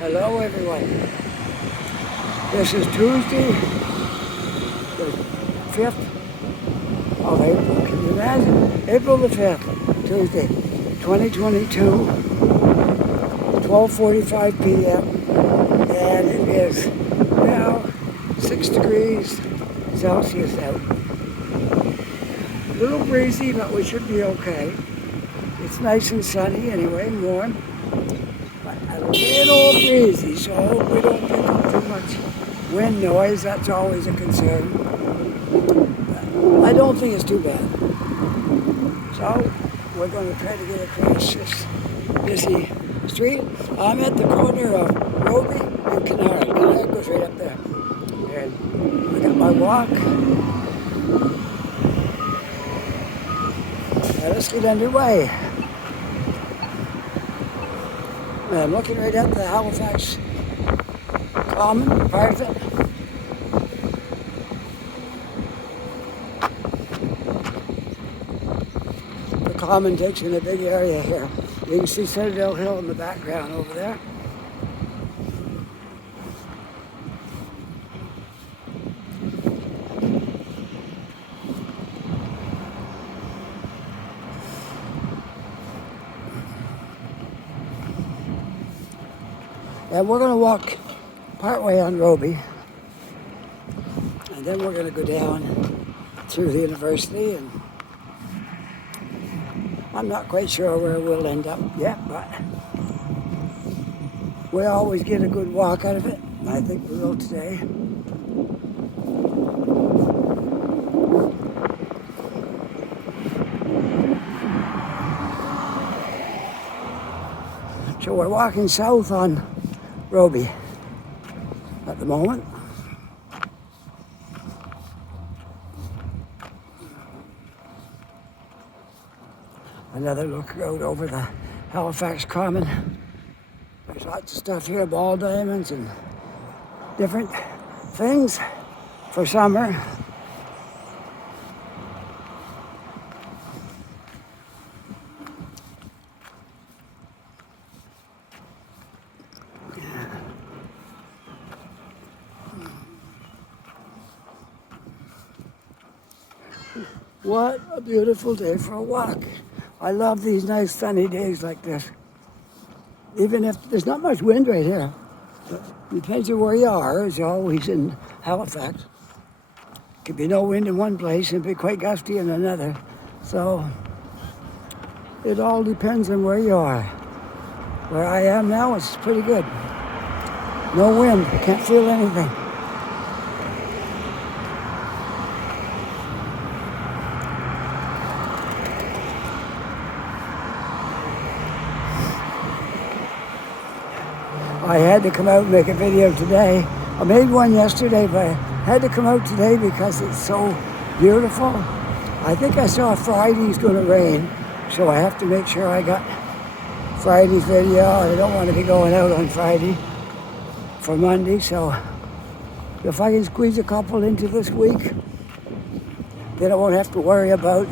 Hello everyone. This is Tuesday, the 5th of April. Can you imagine? April the 5th, Tuesday, 2022, 12:45 p.m. And it is now 6 degrees Celsius out. A little breezy, but we should be okay. It's nice and sunny anyway, warm. A little breezy, so I hope we don't pick up too much wind noise. That's always a concern. But I don't think it's too bad. So we're going to try to get across this busy street. I'm at the corner of Roby and Canary. Canary goes right up there. And I got my walk. Now let's get underway. I'm looking right at the Halifax Common, part of it. The Common takes in a big area here. You can see Citadel Hill in the background over there. And we're going to walk partway on Roby, and then we're going to go down through the university, and I'm not quite sure where we'll end up yet, but we always get a good walk out of it, and I think we will today. So we're walking south on Roby at the moment. Another look out over the Halifax Common. There's lots of stuff here, ball diamonds and different things for summer. What a beautiful day for a walk. I love these nice sunny days like this. Even if there's not much wind right here. It depends on where you are, as always in Halifax. Could be no wind in one place and be quite gusty in another. So it all depends on where you are. Where I am now, it's pretty good. No wind, I can't feel anything. I had to come out and make a video today. I made one yesterday, but I had to come out today because it's so beautiful. I think I saw Friday's going to rain, so I have to make sure I got Friday's video. I don't want to be going out on Friday for Monday, so if I can squeeze a couple into this week, then I won't have to worry about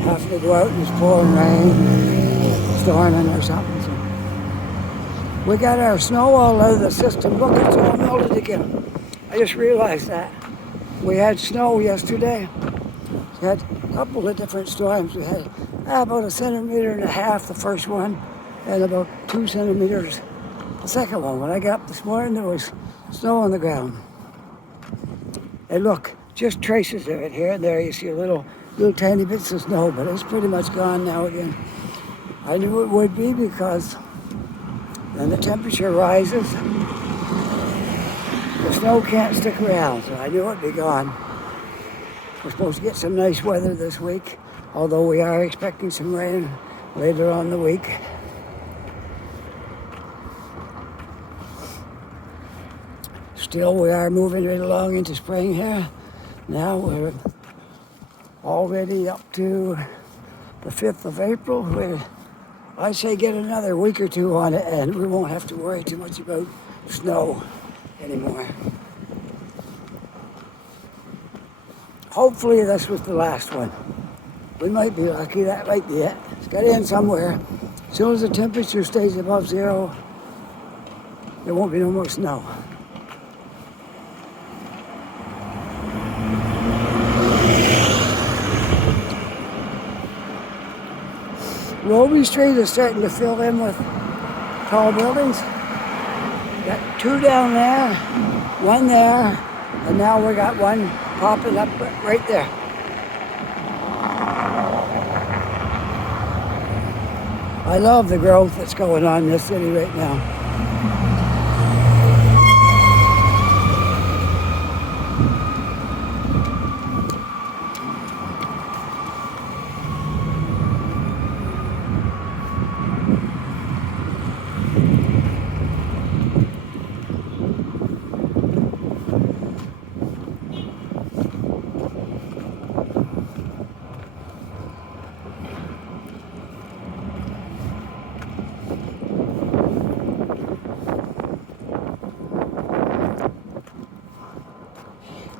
having to go out and it's pouring rain, storming or something. So we got our snow all out of the system. Look, it's all melted again. I just realized that. We had snow yesterday. We had a couple of different storms. We had about 1.5 centimeters the first one, and about 2 centimeters the second one. When I got up this morning, there was snow on the ground. And look, just traces of it here and there. You see little tiny bits of snow, but it's pretty much gone now again. I knew it would be because then the temperature rises. The snow can't stick around, so I knew it'd be gone. We're supposed to get some nice weather this week, although we are expecting some rain later on in the week. Still, we are moving right along into spring here. Now we're already up to the 5th of April. I say get another week or two on it and we won't have to worry too much about snow anymore. Hopefully this was the last one. We might be lucky, that might be it. It's got in somewhere. As soon as the temperature stays above zero, there won't be no more snow. Roby Street is starting to fill in with tall buildings. Got two down there, one there, and now we got one popping up right there. I love the growth that's going on in this city right now.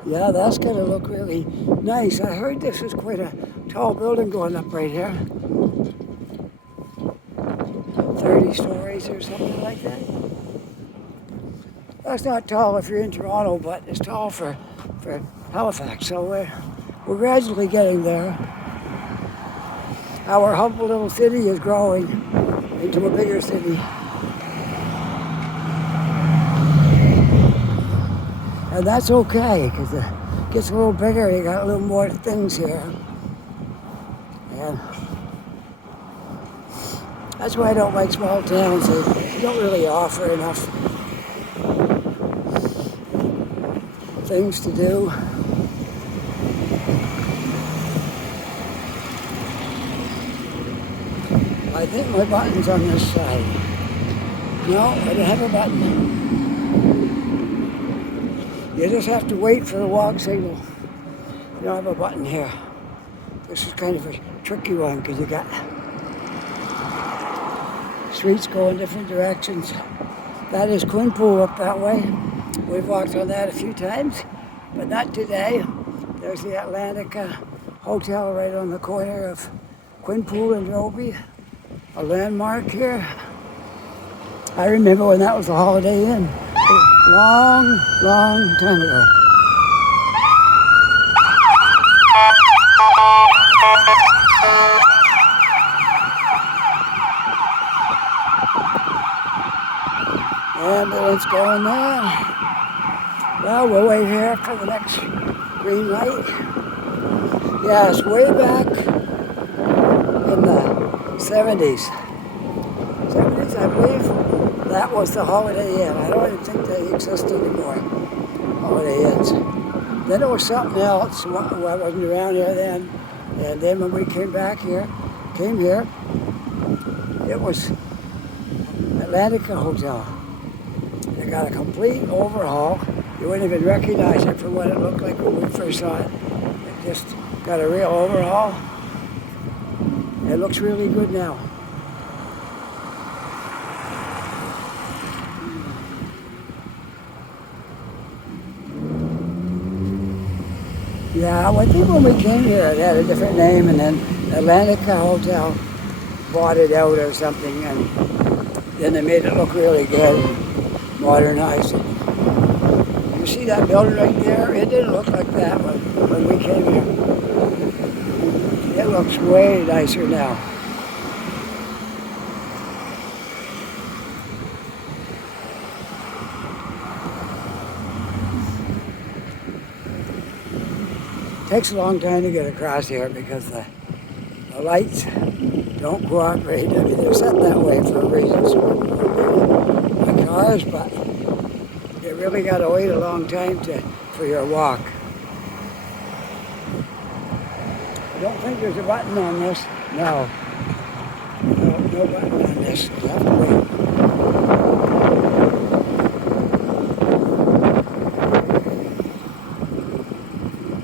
Yeah, that's going to look really nice. I heard this is quite a tall building going up right here. 30 stories or something like that. That's not tall if you're in Toronto, but it's tall for Halifax. So we're gradually getting there. Our humble little city is growing into a bigger city. And that's okay, because it gets a little bigger, you got a little more things here. And that's why I don't like small towns. They don't really offer enough things to do. I think my button's on this side. No, I don't have a button. You just have to wait for the walk signal. You don't have a button here. This is kind of a tricky one because you got streets going different directions. That is Quinpool up that way. We've walked on that a few times, but not today. There's the Atlantica Hotel right on the corner of Quinpool and Roby, a landmark here. I remember when that was the Holiday Inn. Long, long time ago. Ambulance going there. Well, we'll wait here for the next green light. Yes, way back in the 70s. 70s, I believe. That was the Holiday Inn. I don't even think they exist anymore, Holiday Inns. Then there was something else. Well, I wasn't around here then. And then when we came here, it was Atlantica Hotel. They got a complete overhaul. You wouldn't even recognize it for what it looked like when we first saw it. It just got a real overhaul. It looks really good now. Yeah, I think when we came here, it had a different name, and then Atlantica Hotel bought it out or something, and then they made it look really good, modernized it. You see that building right there? It didn't look like that when we came here. It looks way nicer now. Takes a long time to get across here because the lights don't cooperate. I mean, they're set that way for a reason, so we're cars, but you really got to wait a long time for your walk. I don't think there's a button on this. No button on this. You'll have to wait.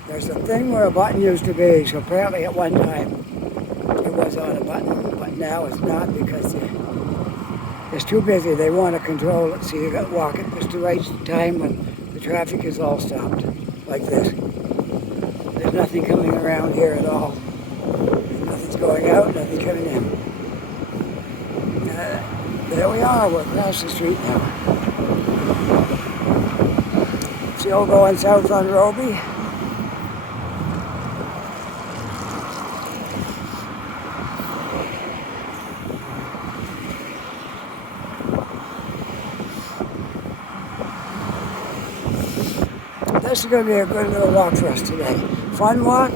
There's a thing where a button used to be, so apparently at one time it was on a button, but now it's not because it's too busy. They want to control it, so you got to walk at just the right time when the traffic is all stopped, like this. There's nothing coming around here at all. Nothing's going out, nothing's coming in. There we are, we're across the street now. Still going south on Roby. This is going to be a good little walk for us today. Fun walk,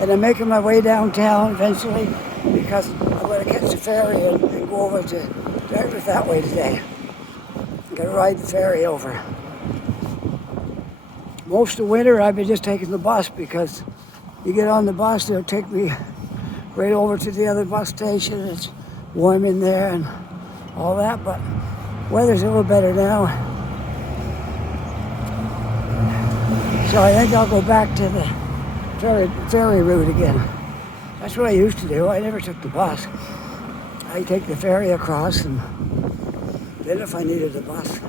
and I'm making my way downtown eventually because I'm going to catch the ferry and go over to Dartmouth that way today. I'm going to ride the ferry over. Most of winter I've been just taking the bus because you get on the bus, it'll take me right over to the other bus station. It's warm in there and all that, but weather's a little better now. So I think I'll go back to the ferry route again. That's what I used to do. I never took the bus. I take the ferry across, and then if I needed a bus,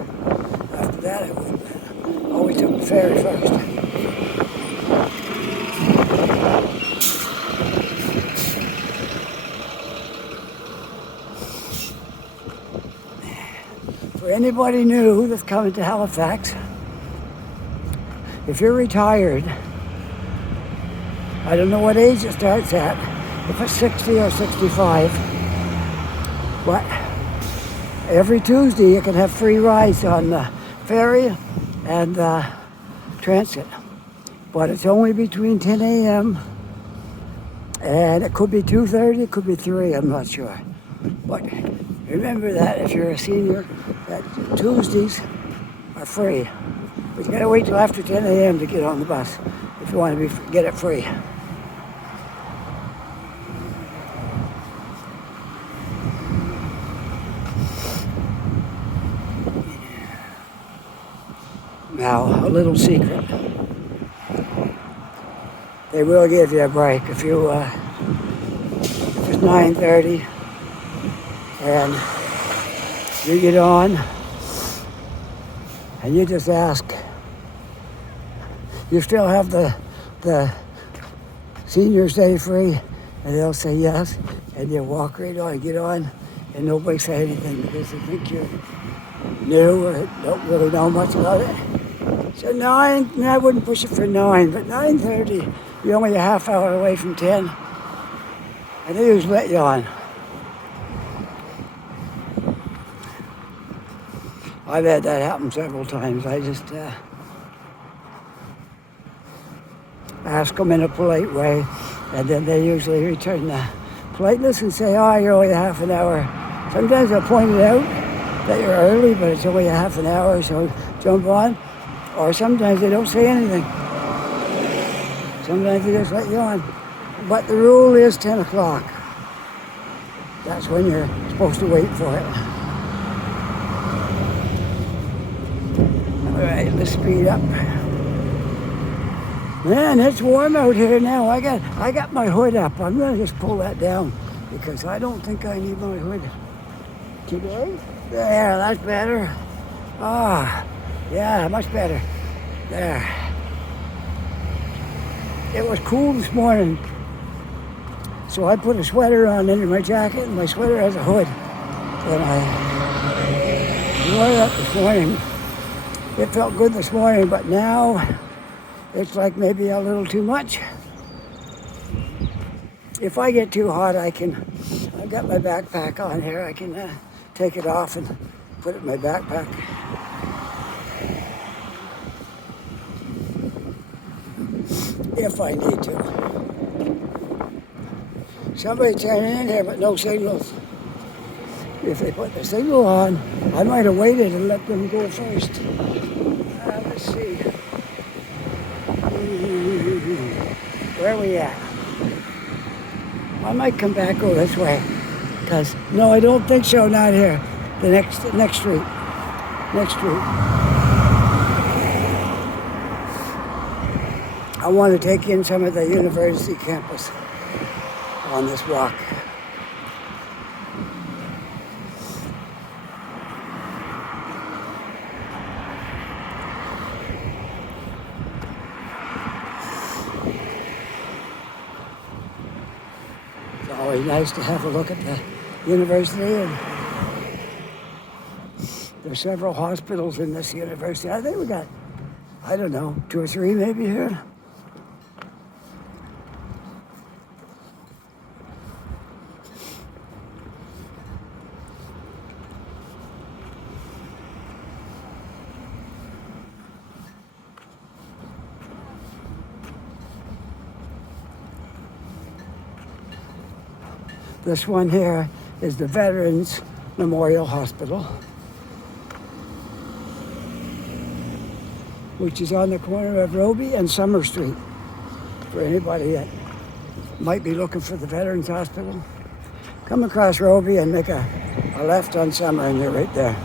after that I would. Always took the ferry first. For anybody new that's coming to Halifax, if you're retired, I don't know what age it starts at, if it's 60 or 65, but every Tuesday you can have free rides on the ferry and transit. But it's only between 10 a.m. and it could be 2:30, it could be 3, I'm not sure. But remember that if you're a senior, that Tuesdays are free. But you gotta wait till after 10 a.m. to get on the bus if you want to get it free. Now, a little secret. They will give you a break if it's 9:30 and you get on and you just ask. You still have the seniors day free, and they'll say yes, and you walk right on, get on, and nobody say anything because they think you're new or don't really know much about it. So 9, I wouldn't push it for 9, but 9:30, you're only a half hour away from 10, and they usually let you on. I've had that happen several times. I just ask them in a polite way, and then they usually return the politeness and say, oh, you're only a half an hour. Sometimes they'll point it out that you're early, but it's only a half an hour, so jump on. Or sometimes they don't say anything. Sometimes they just let you on. But the rule is 10 o'clock. That's when you're supposed to wait for it. All right, let's speed up. Man, it's warm out here now. I got my hood up. I'm gonna just pull that down because I don't think I need my hood today. There, that's better. Ah, yeah, much better. There. It was cool this morning, so I put a sweater on under my jacket, and my sweater has a hood. And I wore that this morning. It felt good this morning, but now it's like maybe a little too much. If I get too hot, I've got my backpack on here. I can take it off and put it in my backpack. If I need to. Somebody turning in here, but no signals. If they put the signal on, I might have waited and let them go first. Let's see. Where are we at? I might come back go this way. Because, no, I don't think so, not here. The next street. Next street. I want to take in some of the university campus on this walk. It's always nice to have a look at the university. And There's several hospitals in this university. I think we got, I don't know, 2 or 3 maybe here. This one here is the Veterans Memorial Hospital, which is on the corner of Roby and Summer Street. For anybody that might be looking for the Veterans Hospital, come across Roby and make a left on Summer and you're right there.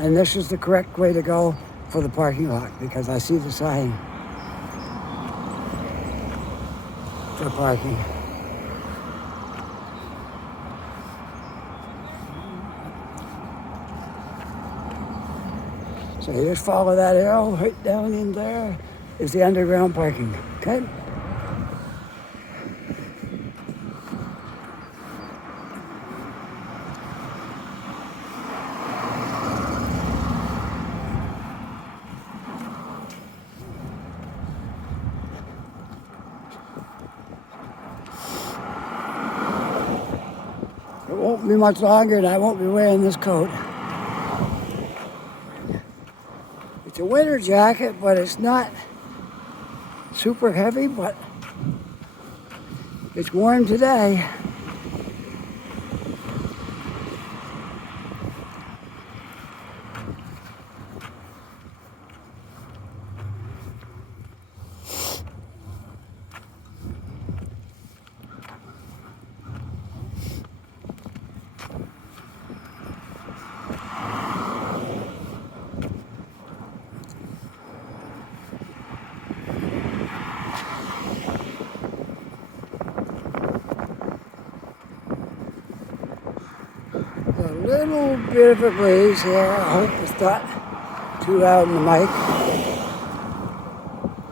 And this is the correct way to go for the parking lot because I see the sign for parking. So you just follow that arrow right down in there is the underground parking, okay? It won't be much longer and I won't be wearing this coat. It's a winter jacket, but it's not super heavy, but it's warm today. A little bit of a breeze here. I hope it's not too loud in the mic.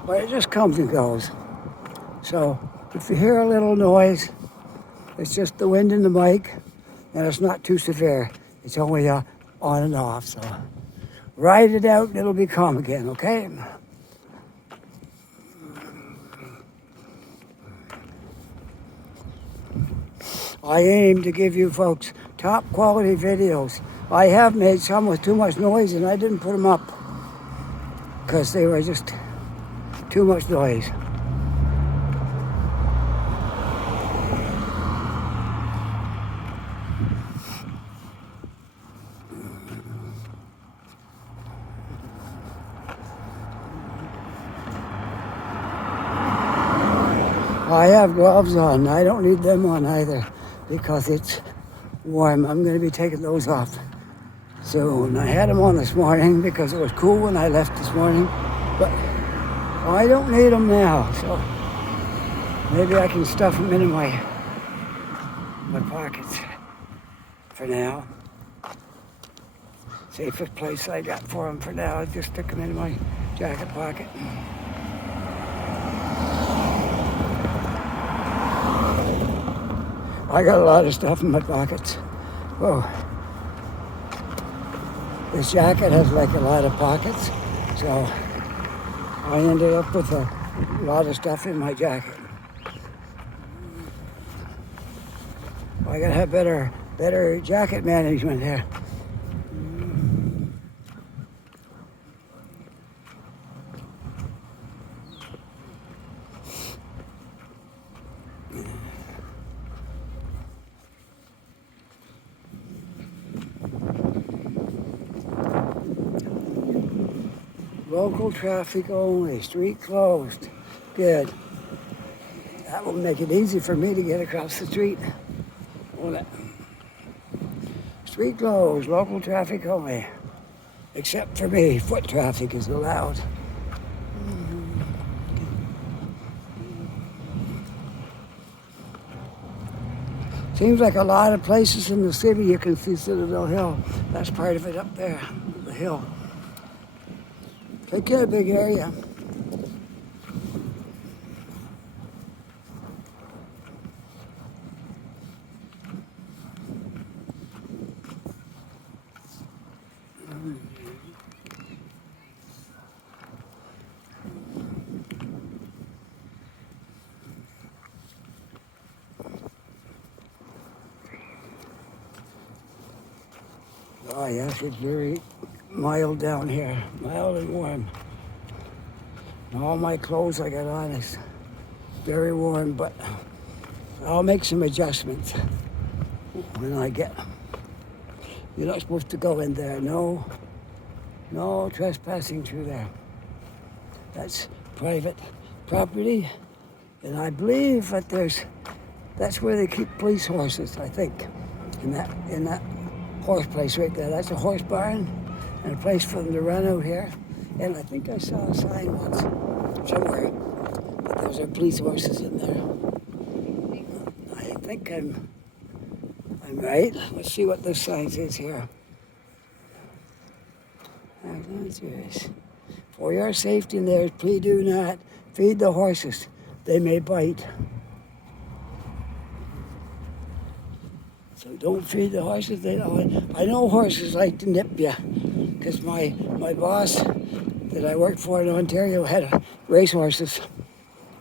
But it just comes and goes. So if you hear a little noise, it's just the wind in the mic, and it's not too severe. It's only on and off. So ride it out and it'll be calm again, okay? I aim to give you folks top quality videos. I have made some with too much noise and I didn't put them up because they were just too much noise. I have gloves on. I don't need them on either because it's warm. I'm going to be taking those off soon. I had them on this morning because it was cool when I left this morning, but I don't need them now. So maybe I can stuff them into my pockets for now. Safest place I got for them for now. I just stick them in my jacket pocket. I got a lot of stuff in my pockets. Whoa. This jacket has like a lot of pockets, so I ended up with a lot of stuff in my jacket. I gotta have better jacket management here. Local traffic only, street closed. Good. That will make it easy for me to get across the street. Street closed, local traffic only. Except for me, foot traffic is allowed. Seems like a lot of places in the city you can see Citadel Hill. That's part of it up there, the hill. Take care, big area. Oh yes, it's very mild down here, mild and warm. And all my clothes I got on is very warm, but I'll make some adjustments when I get. You're not supposed to go in there. No trespassing through there. That's private property, and I believe that that's where they keep police horses. I think in that horse place right there. That's a horse barn and a place for them to run out here. And I think I saw a sign once somewhere that there's police horses in there. I think I'm right. Let's see what this sign says here. For your safety and theirs, please do not feed the horses. They may bite. So don't feed the horses. I know horses like to nip you, because my boss that I worked for in Ontario had race horses,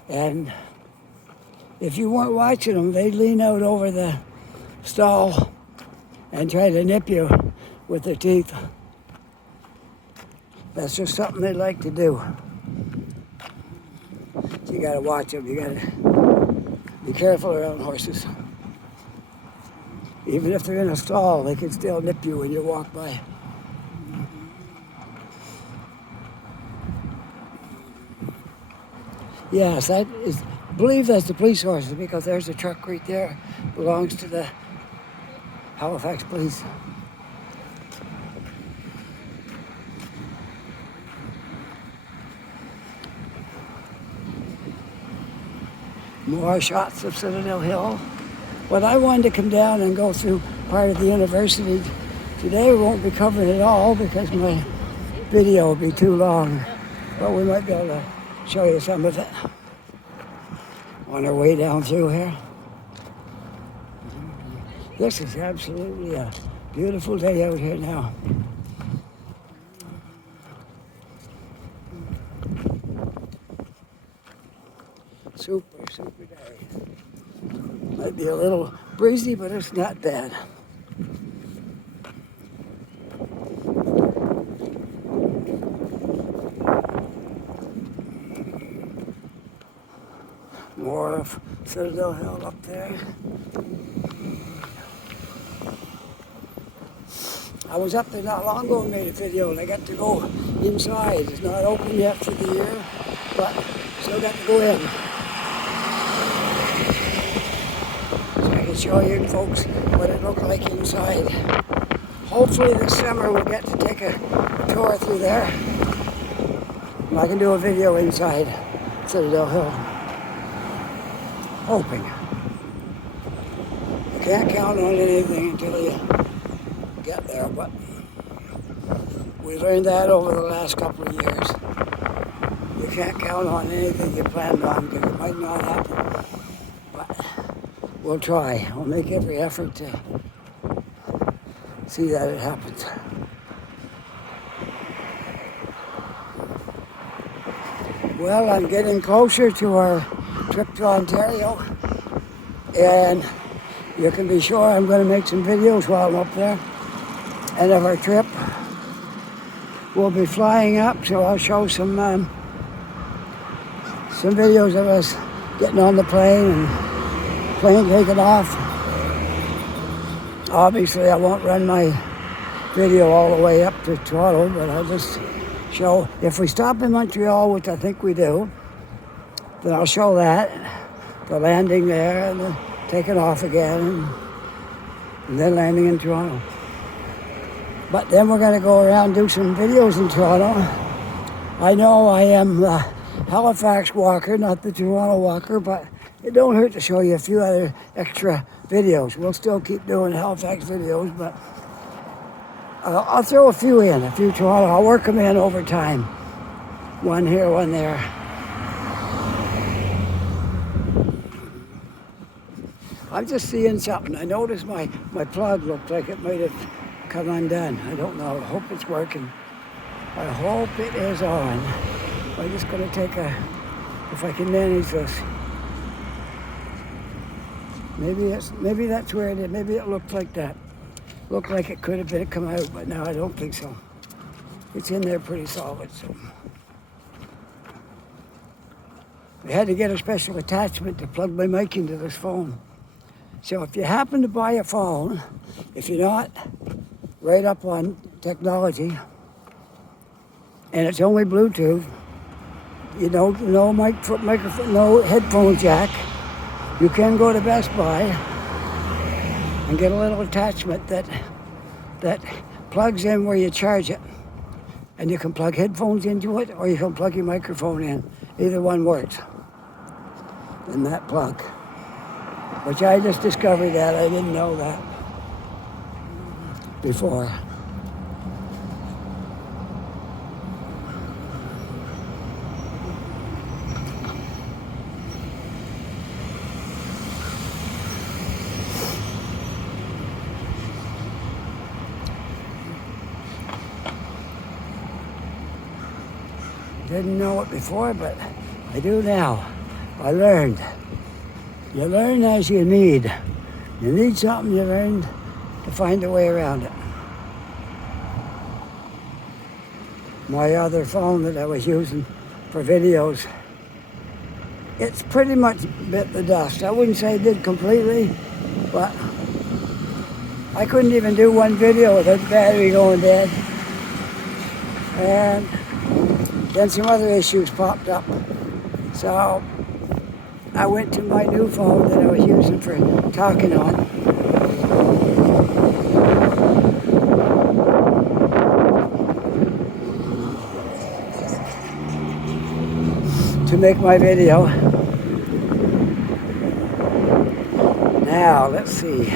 and if you weren't watching them, they'd lean out over the stall and try to nip you with their teeth. That's just something they like to do. So you gotta watch them. You gotta be careful around horses. Even if they're in a stall, they can still nip you when you walk by. Yes, I believe that's the police horses, because there's a truck right there, belongs to the Halifax police. More shots of Citadel Hill. But I wanted to come down and go through part of the university. Today we won't be covering it all because my video will be too long. But we might be able to show you some of it on our way down through here. This is absolutely a beautiful day out here now. Super day. Might be a little breezy, but it's not bad. More of Citadel Hill up there. I was up there not long ago and made a video, and I got to go inside. It's not open yet for the year, but still got to go in. So I can show you folks what it looked like inside. Hopefully this summer we'll get to take a tour through there, and I can do a video inside Citadel Hill. Hoping. You can't count on anything until you get there, but we learned that over the last couple of years. You can't count on anything you planned on because it might not happen. But we'll try. We'll make every effort to see that it happens. Well, I'm getting closer to our trip to Ontario, and you can be sure I'm going to make some videos while I'm up there. And of our trip, we'll be flying up, so I'll show some videos of us getting on the plane and plane taking off. Obviously, I won't run my video all the way up to Toronto, but I'll just show, if we stop in Montreal, which I think we do, then I'll show that, the landing there and the taking off again, and then landing in Toronto. But then we're going to go around and do some videos in Toronto. I know I am the Halifax walker, not the Toronto walker, but it don't hurt to show you a few other extra videos. We'll still keep doing Halifax videos, but I'll throw a few Toronto. I'll work them in over time. One here, one there. I'm just seeing something. I noticed my plug looked like it might have come undone. I don't know. I hope it's working. I hope it is on. I'm just going to take if I can manage this. Maybe that's where it is. Maybe it looked like that. Looked like it could have been come out, but no, I don't think so. It's in there pretty solid, so. I had to get a special attachment to plug my mic into this phone. So if you happen to buy a phone, if you're not right up on technology, and it's only Bluetooth, you know, no microphone, no headphone jack, you can go to Best Buy and get a little attachment that plugs in where you charge it. And you can plug headphones into it, or you can plug your microphone in. Either one works in that plug. Which I just discovered that. I didn't know that before. Didn't know it before, but I do now. I learned. You learn as you need. You need something, you learn to find a way around it. My other phone that I was using for videos, it's pretty much bit the dust. I wouldn't say it did completely, but I couldn't even do one video without the battery going dead. And then some other issues popped up. So I went to my new phone that I was using for talking on. To make my video. Now, let's see.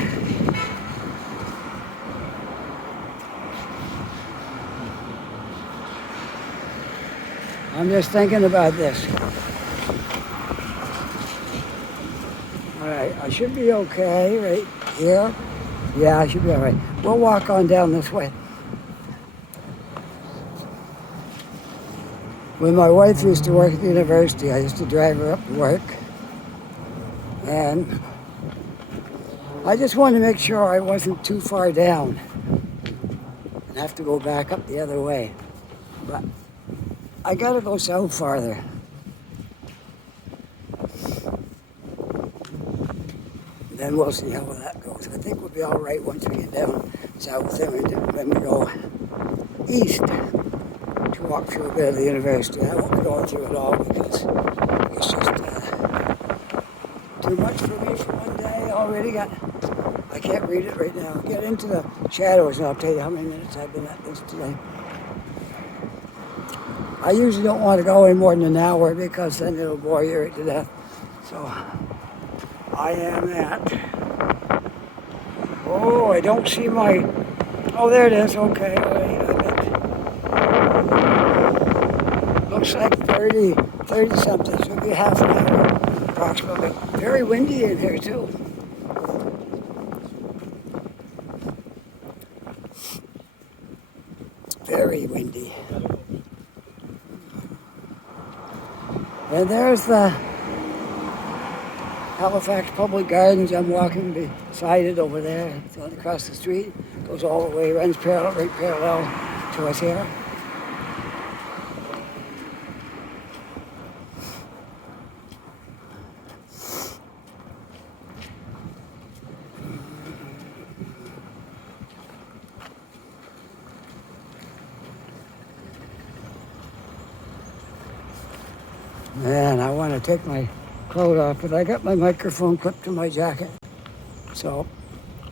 I'm just thinking about this. All right, I should be okay right here. Yeah, I should be all right. We'll walk on down this way. When my wife used to work at the university, I used to drive her up to work. And I just wanted to make sure I wasn't too far down and have to go back up the other way. But I gotta go south farther. Then we'll see how that goes. I think we'll be all right once we get down south there, and then we go east to walk through a bit of the university. I won't be going through it all because it's just too much for me for one day. Already I can't read it right now. Get into the shadows and I'll tell you how many minutes I've been at this today. I usually don't want to go any more than an hour because then it'll bore you right to death. So I am at, oh, I don't see my, oh, there it is, okay, all right, I'm at, looks like 30 something, so it'll be half an hour approximately. Very windy in here too. Very windy. And there's the Halifax Public Gardens. I'm walking beside it over there. It's on across the street. Goes all the way, runs right parallel to us here. Man, I want to take my coat off, but I got my microphone clipped to my jacket, so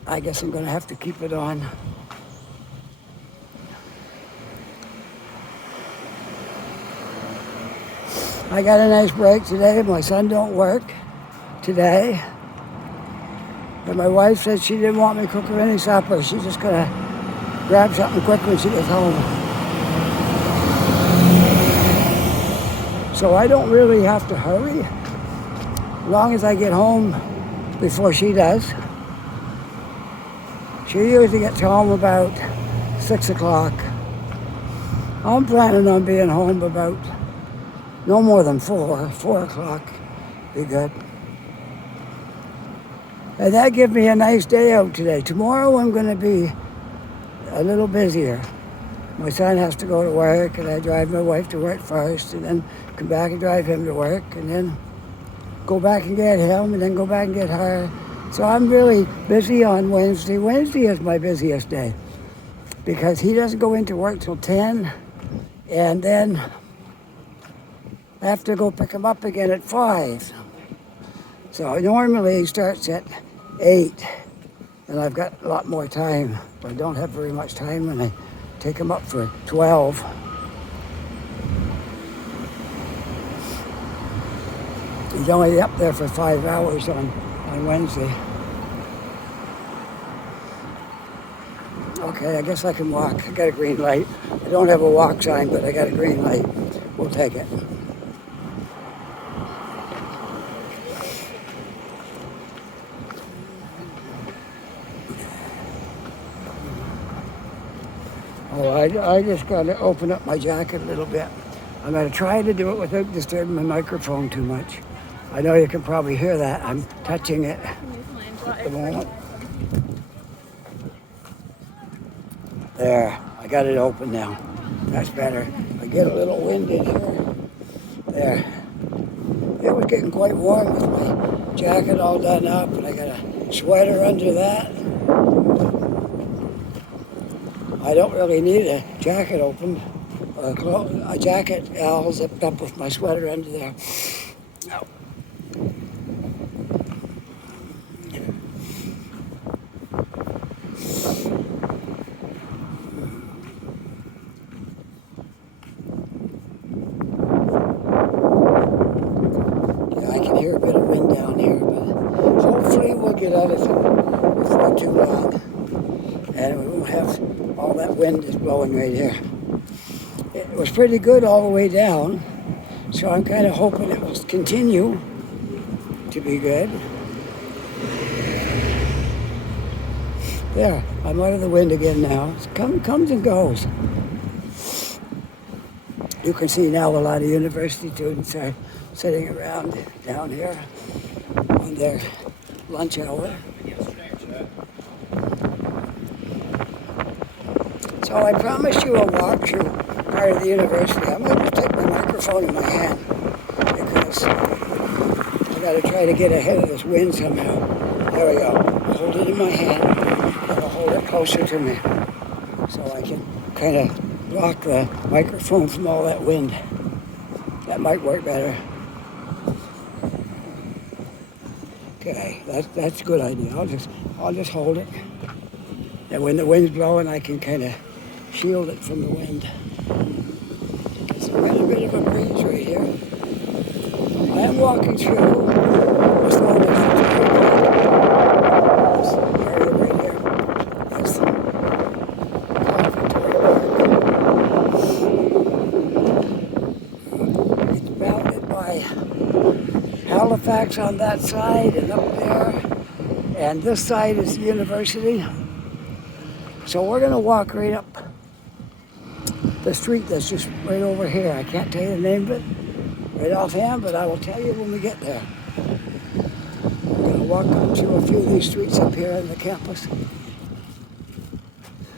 I guess I'm going to have to keep it on. I got a nice break today. My son don't work today, and my wife said she didn't want me to cook her any supper. She's just going to grab something quick when she gets home. So I don't really have to hurry, as long as I get home before she does. She usually gets home about 6 o'clock. I'm planning on being home about no more than 4 o'clock, be good. And that gives me a nice day out today. Tomorrow I'm going to be a little busier. My son has to go to work, and I drive my wife to work first, and then come back and drive him to work, and then go back and get him, and then go back and get her. So I'm really busy on Wednesday. Wednesday is my busiest day because he doesn't go into work till 10, and then I have to go pick him up again at 5. So normally he starts at 8, and I've got a lot more time. But I don't have very much time when I take him up for 12. He's only up there for 5 hours on Wednesday. Okay, I guess I can walk. I got a green light. I don't have a walk sign, but I got a green light. We'll take it. Oh, I just got to open up my jacket a little bit. I'm going to try to do it without disturbing my microphone too much. I know you can probably hear that. I'm touching it at the moment. There, I got it open now. That's better. I get a little wind in here. There. It was getting quite warm with my jacket all done up, and I got a sweater under that. I don't really need a jacket open, or a jacket all zipped up with my sweater under there. No. Yeah, I can hear a bit of wind down here, but hopefully we'll get out of it before too long, and we won't have all that wind is blowing right here. It was pretty good all the way down, so I'm kind of hoping it will continue to be good. There, I'm out of the wind again now. It comes and goes. You can see now a lot of university students are sitting around down here on their lunch hour. So I promised you a walkthrough part of the university. I'm going to take my microphone in my hand because I got to try to get ahead of this wind somehow. There we go. I'll hold it in my hand and I'll hold it closer to me so I can kind of block the microphone from all that wind. That might work better. Okay, that's a good idea. I'll just hold it. And when the wind's blowing, I can kind of shield it from the wind. It's a little bit of a breeze right here. I am walking through this area right here. That's it's bounded by Halifax on that side and up there. And this side is the university. So we're going to walk right up the street that's just right over here. I can't tell you the name of it right offhand, but I will tell you when we get there. We're going to walk up to a few of these streets up here in the campus.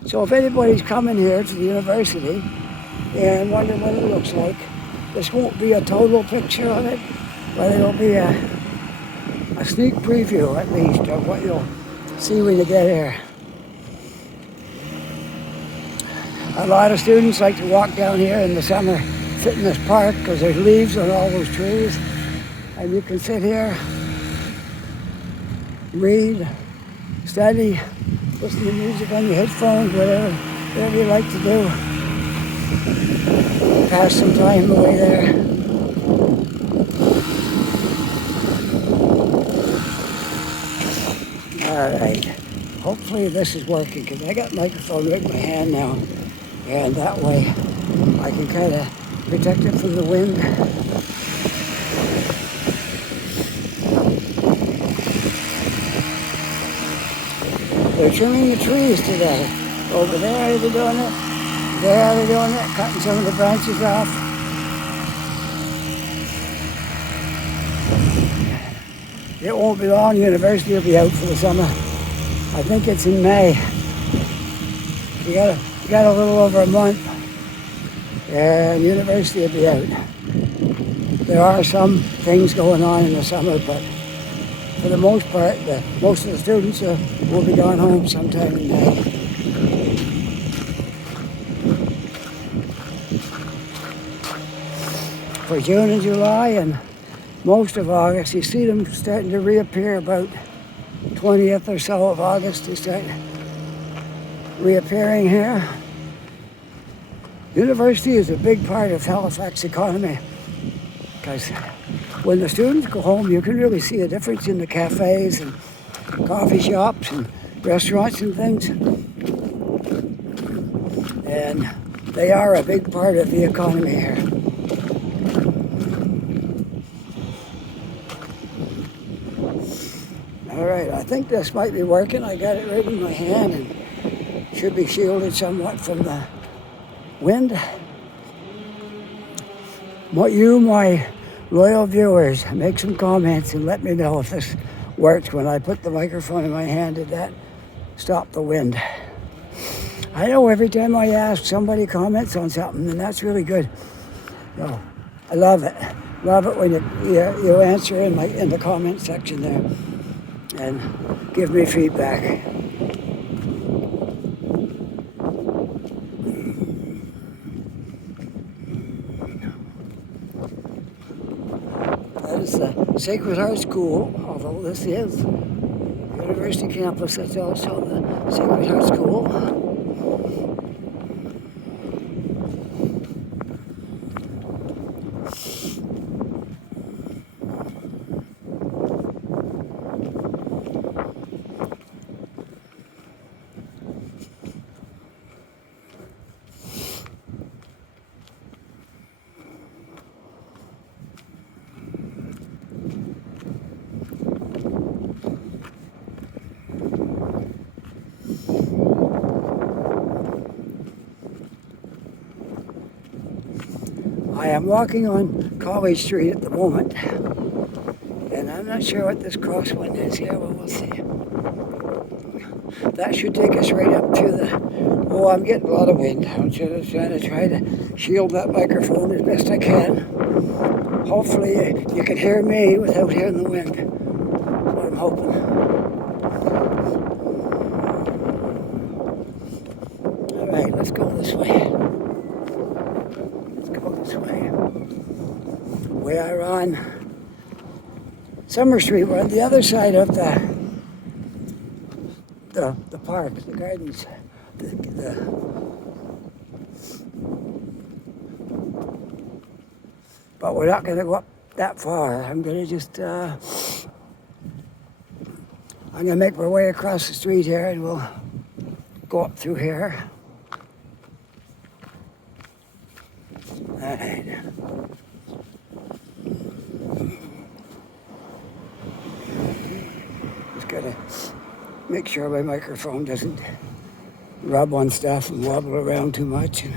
So if anybody's coming here to the university and wonder what it looks like, this won't be a total picture of it, but it'll be a sneak preview at least of what you'll see when you get here. A lot of students like to walk down here in the summer, sit in this park because there's leaves on all those trees. And you can sit here, read, study, listen to music on your headphones, whatever you like to do. Pass some time away there. All right. Hopefully this is working because I got the microphone right in my hand now. And that way I can kind of protect it from the wind. They're trimming the trees today. Over there they're doing it. There they're doing it, cutting some of the branches off. It won't be long, university will be out for the summer. I think it's in May. You got a little over a month, and university will be out. There are some things going on in the summer, but for the most part, most of the students will be gone home sometime in May. For June and July and most of August, you see them starting to reappear about 20th or so of August. They start reappearing here. University is a big part of Halifax economy because when the students go home, you can really see a difference in the cafes and coffee shops and restaurants and things. And they are a big part of the economy here. All right, I think this might be working. I got it right in my hand and should be shielded somewhat from the wind. My loyal viewers, make some comments and let me know if this worked when I put the microphone in my hand. Did that stop the wind? I know every time I ask, somebody comments on something, and that's really good. So, I love it. Love it when you answer in the comment section there and give me feedback. That is the Sacred Heart School, although this is University campus. That's also the Sacred Heart School. I am walking on College Street at the moment, and I'm not sure what this crosswind is here, but we'll see. That should take us right up to the... Oh, I'm getting a lot of wind. I'm just trying to shield that microphone as best I can. Hopefully you can hear me without hearing the wind. That's what I'm hoping. All right, let's go this way. We are on Summer Street. We're on the other side of the park, the gardens. But we're not going to go up that far. I'm going to just I'm going to make my way across the street here, and we'll go up through here. All right. Gotta make sure my microphone doesn't rub on stuff and wobble around too much.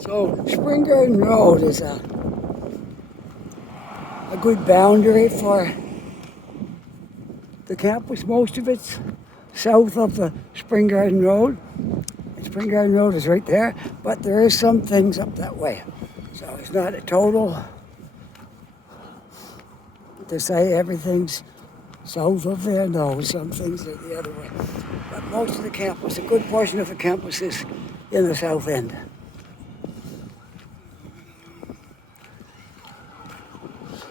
So Spring Garden Road is a good boundary for the campus. Most of it's south of the Spring Garden Road. And Spring Garden Road is right there, but there is some things up that way. So it's not a total to say everything's south of there. No, some things are the other way. But most of the campus, a good portion of the campus is in the south end.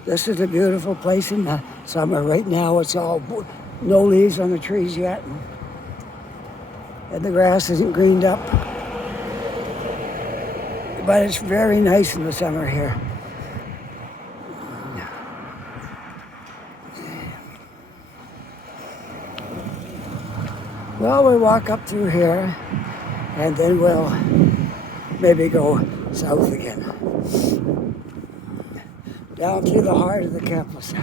This is a beautiful place in the summer. Right now it's all no leaves on the trees yet, and the grass isn't greened up. But it's very nice in the summer here. Well, we walk up through here, and then we'll maybe go south again. Down through the heart of the campus.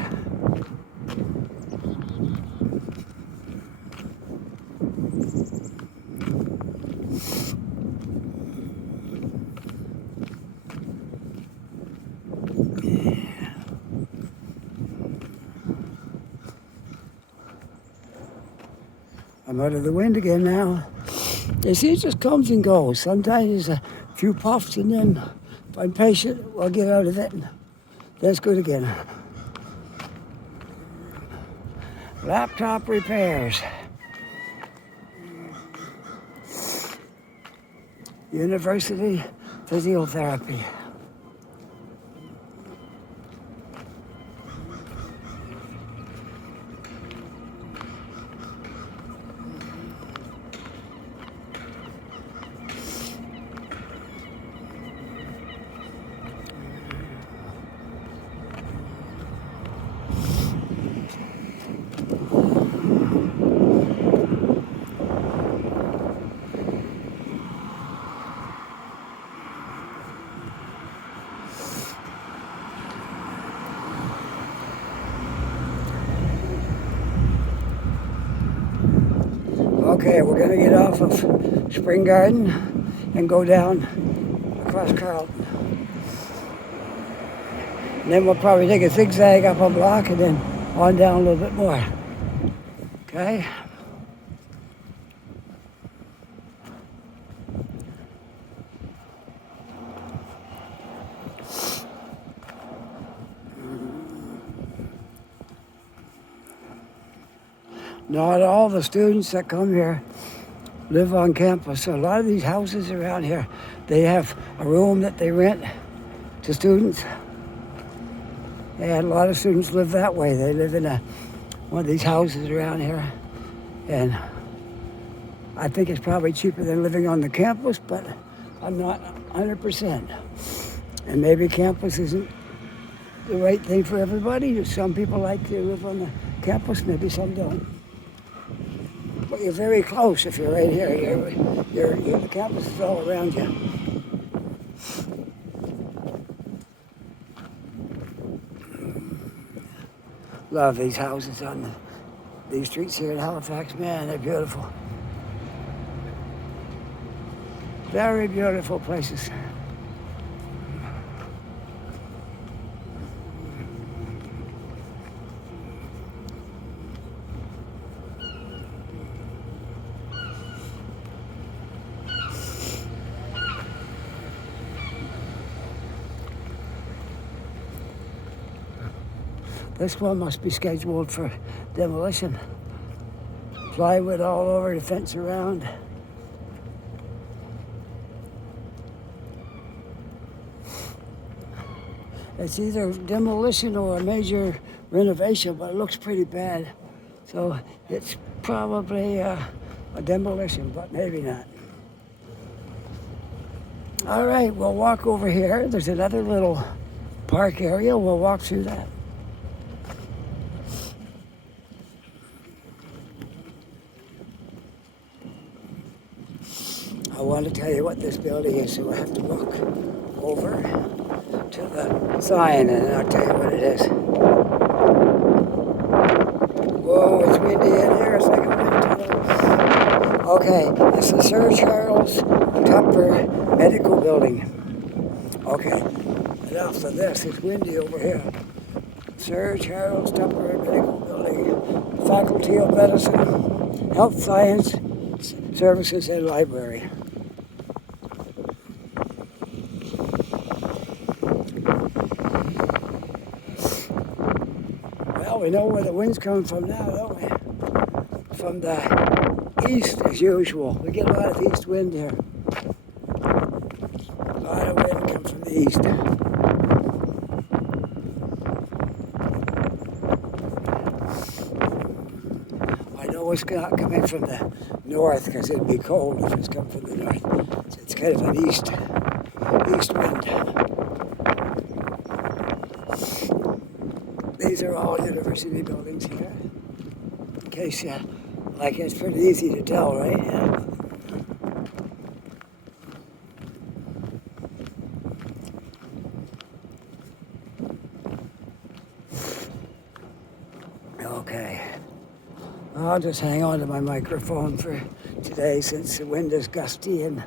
I'm out of the wind again now. You see, it just comes and goes. Sometimes there's a few puffs, and then if I'm patient, we'll get out of it. And that's good again. Laptop repairs. University physiotherapy. Okay, we're going to get off of Spring Garden and go down across Carlton. And then we'll probably take a zigzag up a block and then on down a little bit more. Okay? Not all the students that come here live on campus. So a lot of these houses around here, they have a room that they rent to students. And a lot of students live that way. They live in one of these houses around here. And I think it's probably cheaper than living on the campus, but I'm not 100%. And maybe campus isn't the right thing for everybody. Some people like to live on the campus, maybe some don't. But you're very close if you're right here. The campus is all around you. Love these houses on these streets here in Halifax. Man, they're beautiful. Very beautiful places. This one must be scheduled for demolition. Plywood all over, the fence around. It's either demolition or a major renovation, but it looks pretty bad. So it's probably a demolition, but maybe not. All right, we'll walk over here. There's another little park area. We'll walk through that. I want to tell you what this building is, so I have to walk over to the sign and I'll tell you what it is. Whoa, it's windy in here. It's like a wind tunnel. Okay, it's the Sir Charles Tupper Medical Building. Okay, enough of this. It's windy over here. Sir Charles Tupper Medical Building. Faculty of Medicine, Health Science, Services and Library. Well, we know where the wind's coming from now, don't we? From the east, as usual. We get a lot of east wind here. A lot of wind comes from the east. I know it's not coming from the north because it'd be cold if it's coming from the north. So it's kind of an east wind. These are all university buildings here. In case like it's pretty easy to tell, right? Yeah. Okay. I'll just hang on to my microphone for today since the wind is gusty, and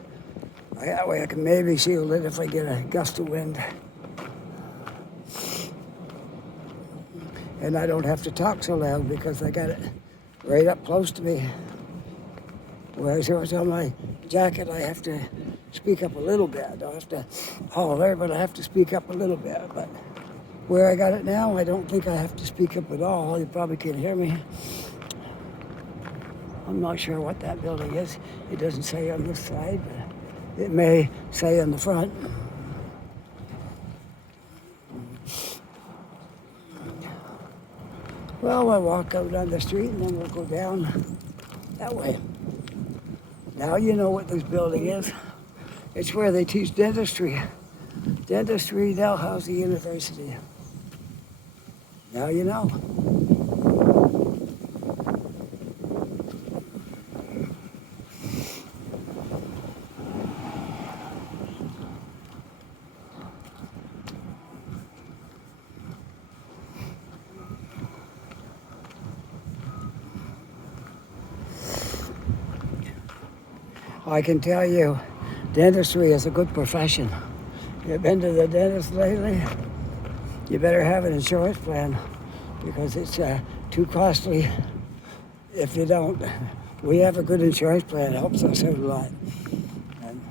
that way I can maybe shield it if I get a gust of wind. And I don't have to talk so loud because I got it right up close to me. Whereas if it's on my jacket, I have to speak up a little bit. I don't have to holler, but I have to speak up a little bit. But where I got it now, I don't think I have to speak up at all. You probably can't hear me. I'm not sure what that building is. It doesn't say on this side, but it may say on the front. Well, we'll walk out on the street and then we'll go down that way. Now you know what this building is. It's where they teach dentistry. Dentistry, Dalhousie University. Now you know. I can tell you, dentistry is a good profession. You've been to the dentist lately? You better have an insurance plan because it's too costly if you don't. We have a good insurance plan. It helps us out a lot. And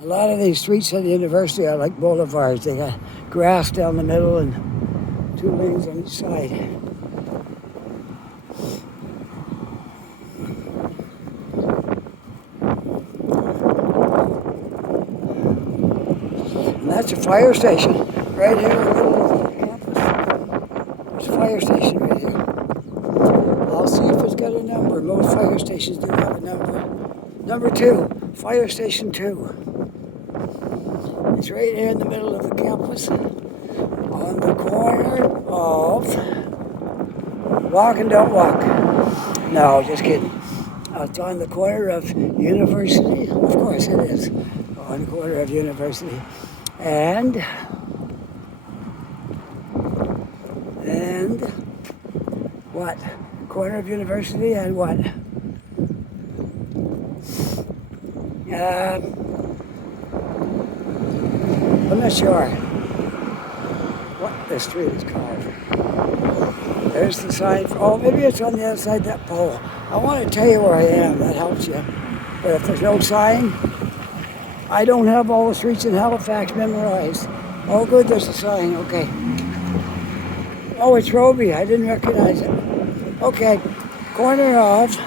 a lot of these streets at the university are like boulevards. They got grass down the middle and 2 lanes on each side. And that's a fire station right here in the middle of the campus. There's a fire station right here. I'll see if it's got a number. Most fire stations do have a number. Number 2, fire station 2. It's right here in the middle of the campus, on the corner of Walk and Don't Walk. No, just kidding. It's on the corner of University. Of course it is. On the corner of University. And what? Corner of University and what? I'm not sure what the street is called. There's the sign. Oh, maybe it's on the other side of that pole. I want to tell you where I am. That helps you. But if there's no sign, I don't have all the streets in Halifax memorized. Oh, good, there's a sign. Okay. Oh, it's Roby. I didn't recognize it. Okay. Corner of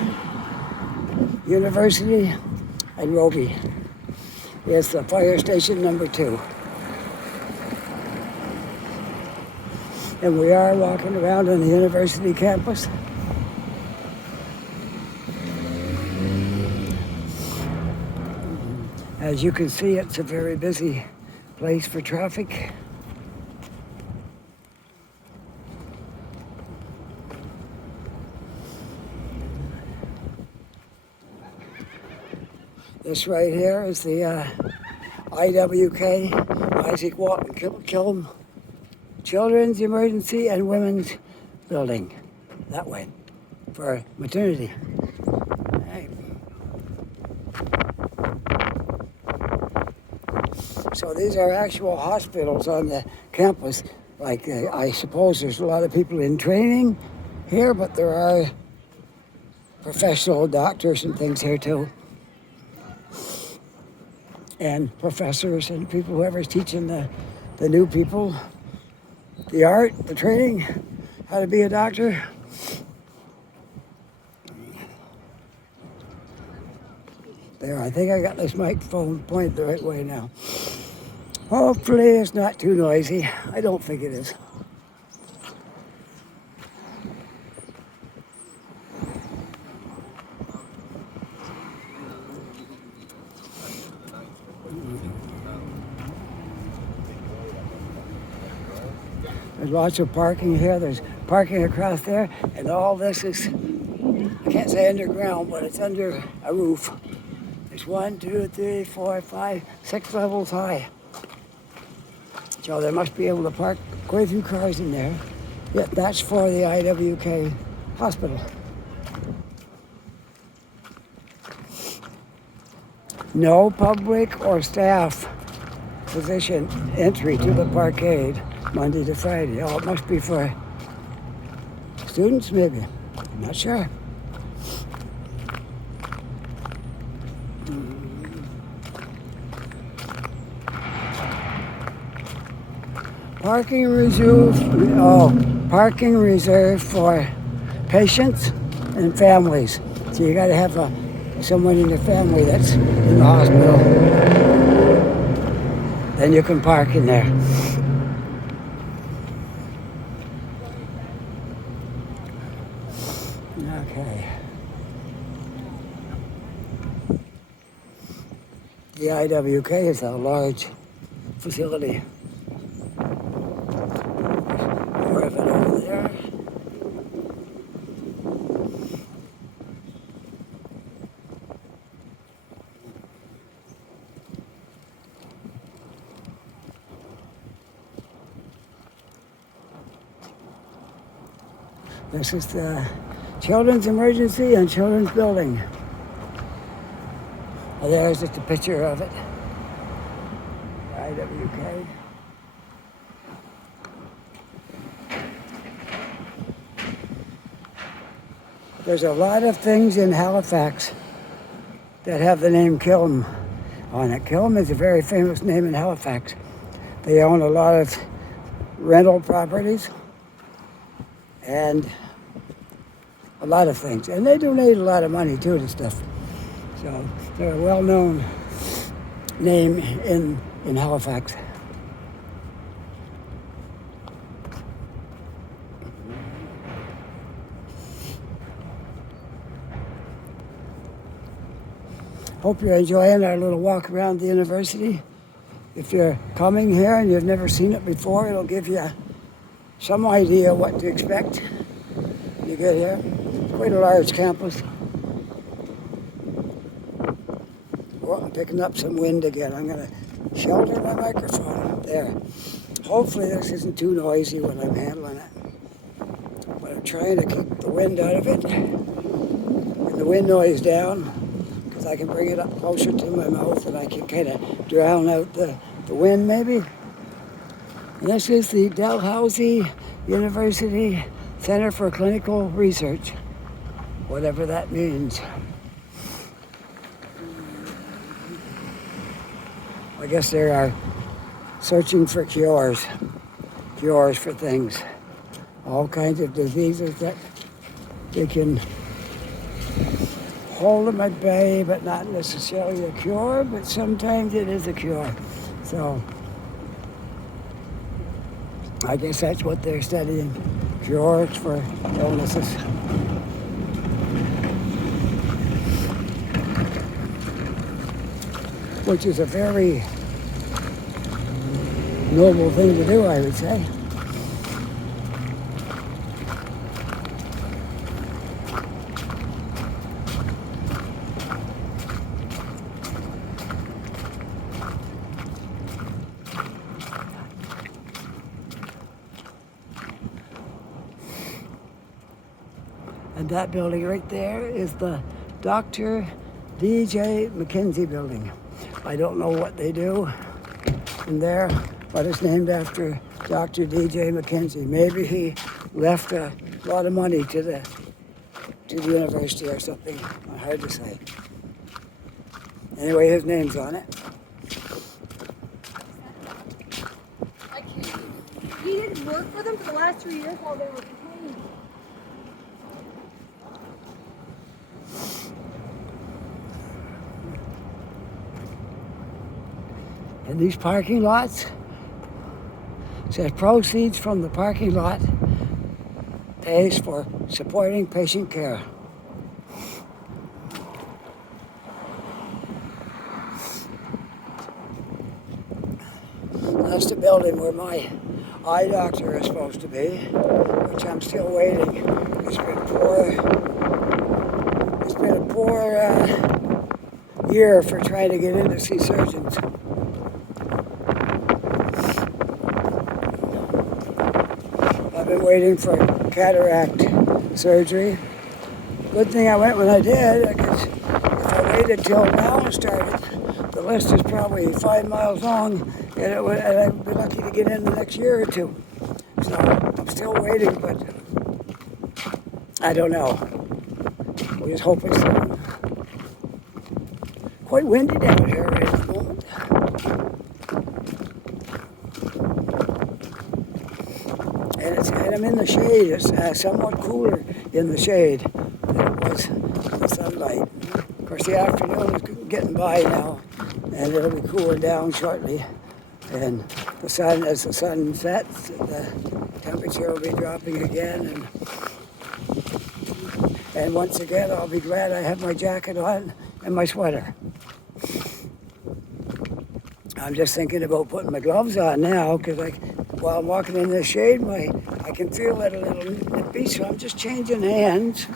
University and Roby is the fire station number 2. And we are walking around on the university campus. As you can see, it's a very busy place for traffic. This right here is the IWK, Isaac Walton Kilm Children's Emergency and Women's Building. That way, for maternity. Right. So these are actual hospitals on the campus. Like, I suppose there's a lot of people in training here, but there are professional doctors and things here too. And professors and people, whoever's teaching the new people the art, the training, how to be a doctor. There, I think I got this microphone pointed the right way now. Hopefully it's not too noisy. I don't think it is. There's lots of parking here. There's parking across there. And all this is, I can't say underground, but it's under a roof. It's 1, 2, 3, 4, 5, 6 levels high. So they must be able to park quite a few cars in there. Yet that's for the IWK hospital. No public or staff physician entry to the parkade Monday to Friday. Oh, it must be for students maybe. I'm not sure. Parking reserved for patients and families. So you got to have someone in your family that's in the hospital. Then you can park in there. Okay. The IWK is a large facility. More of it over there. This is the Children's Emergency and Children's Building. Oh, there's just a picture of it. IWK. There's a lot of things in Halifax that have the name Kilm on it. Kilm is a very famous name in Halifax. They own a lot of rental properties and a lot of things. And they donate a lot of money too to stuff. So they're a well-known name in Halifax. Hope you're enjoying our little walk around the university. If you're coming here and you've never seen it before, it'll give you some idea what to expect when you get here. It's quite a large campus. Well, I'm picking up some wind again. I'm going to shelter my microphone up there. Hopefully this isn't too noisy when I'm handling it. But I'm trying to keep the wind out of it and the wind noise down, because I can bring it up closer to my mouth and I can kind of drown out the wind maybe. And this is the Dalhousie University Center for Clinical Research, whatever that means. I guess they are searching for cures for things, all kinds of diseases that they can hold them at bay, but not necessarily a cure, but sometimes it is a cure. So I guess that's what they're studying, cures for illnesses. Which is a very noble thing to do, I would say. And that building right there is the Dr. Dj Mckenzie Building. I don't know what they do in there, but it's named after Dr. Dj Mckenzie. Maybe he left a lot of money to the university or something. Hard to say. Anyway, his name's on it. He didn't work for them for the last 3 years while they were complaining. And these parking lots, says proceeds from the parking lot pays for supporting patient care. That's the building where my eye doctor is supposed to be, which I'm still waiting. It's been a poor year for trying to get in to see surgeons. I've been waiting for cataract surgery. Good thing I went when I did, because if I waited till now and started, the list is probably 5 miles long, and I'd be lucky to get in the next year or two. So I'm still waiting, but I don't know. We just hope it's quite windy down here right at the moment. And I'm in the shade. It's somewhat cooler in the shade than it was in the sunlight. Of course, the afternoon is getting by now, and it'll be cooling down shortly. And the sun, as the sun sets, the temperature will be dropping again. And once again, I'll be glad I have my jacket on and my sweater. I'm just thinking about putting my gloves on now, because while I'm walking in the shade, I can feel it a little nippy, so I'm just changing hands.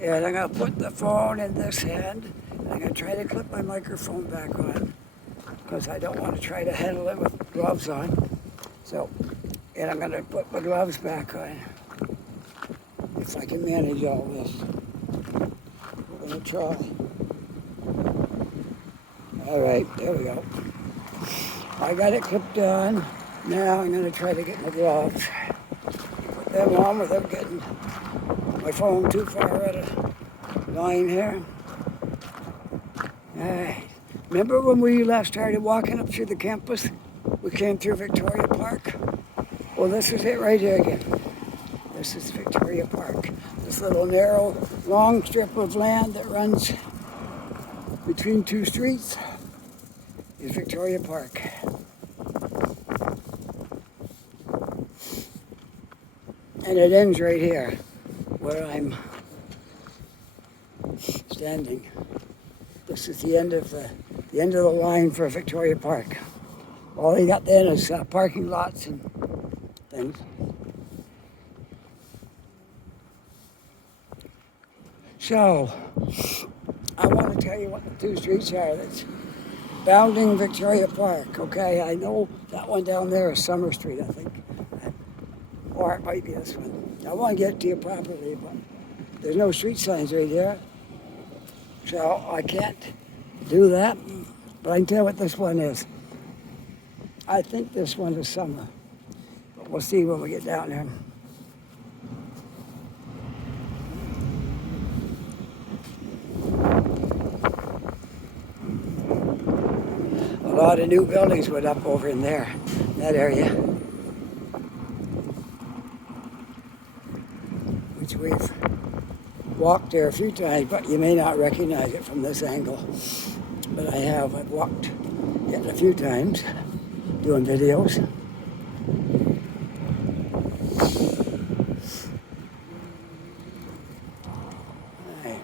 And I'm going to put the phone in this hand, and I'm going to try to clip my microphone back on, because I don't want to try to handle it with gloves on. So, and I'm going to put my gloves back on, if I can manage all this. We're going to try. All right, there we go. I got it clipped on. Now I'm going to try to get my gloves. Put them on without getting my phone too far out of line here. All right. Remember when we last started walking up through the campus? We came through Victoria Park. Well, this is it right here again. This is Victoria Park. This little narrow, long strip of land that runs between two streets is Victoria Park. And it ends right here, where I'm standing. This is the end of the line for Victoria Park. All you got then is parking lots and things. So, I want to tell you what the two streets are that's bounding Victoria Park, okay? I know that one down there is Summer Street, I think. Or it might be this one. I want to get to you properly, but there's no street signs right here. So I can't do that, but I can tell you what this one is. I think this one is Summer, but we'll see when we get down there. A lot of new buildings went up over in there, that area, which we've walked there a few times, but you may not recognize it from this angle. But I've walked it a few times doing videos. Right.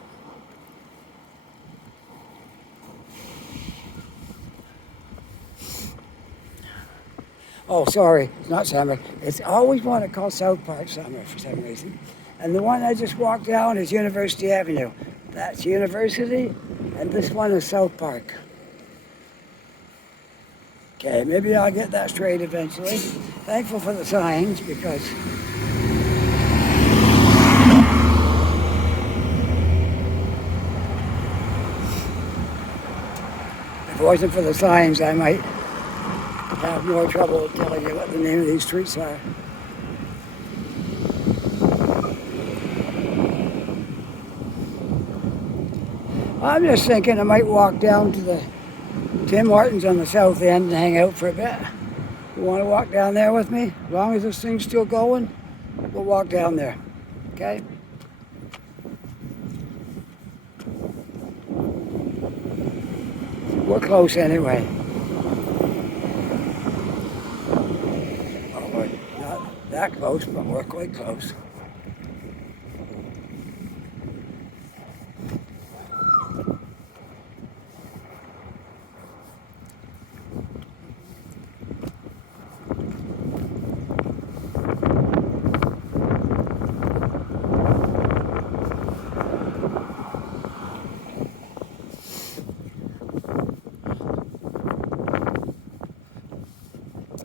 Oh, sorry, it's not Summer. It's always want to call South Park Summer for some reason. And the one I just walked down is University Avenue. That's University, and this one is South Park. Okay, maybe I'll get that straight eventually. Thankful for the signs, because if it wasn't for the signs, I might have more trouble telling you what the name of these streets are. I'm just thinking I might walk down to the Tim Hortons on the south end and hang out for a bit. You want to walk down there with me? As long as this thing's still going, we'll walk down there. Okay? We're close anyway. Well, we're not that close, but we're quite close.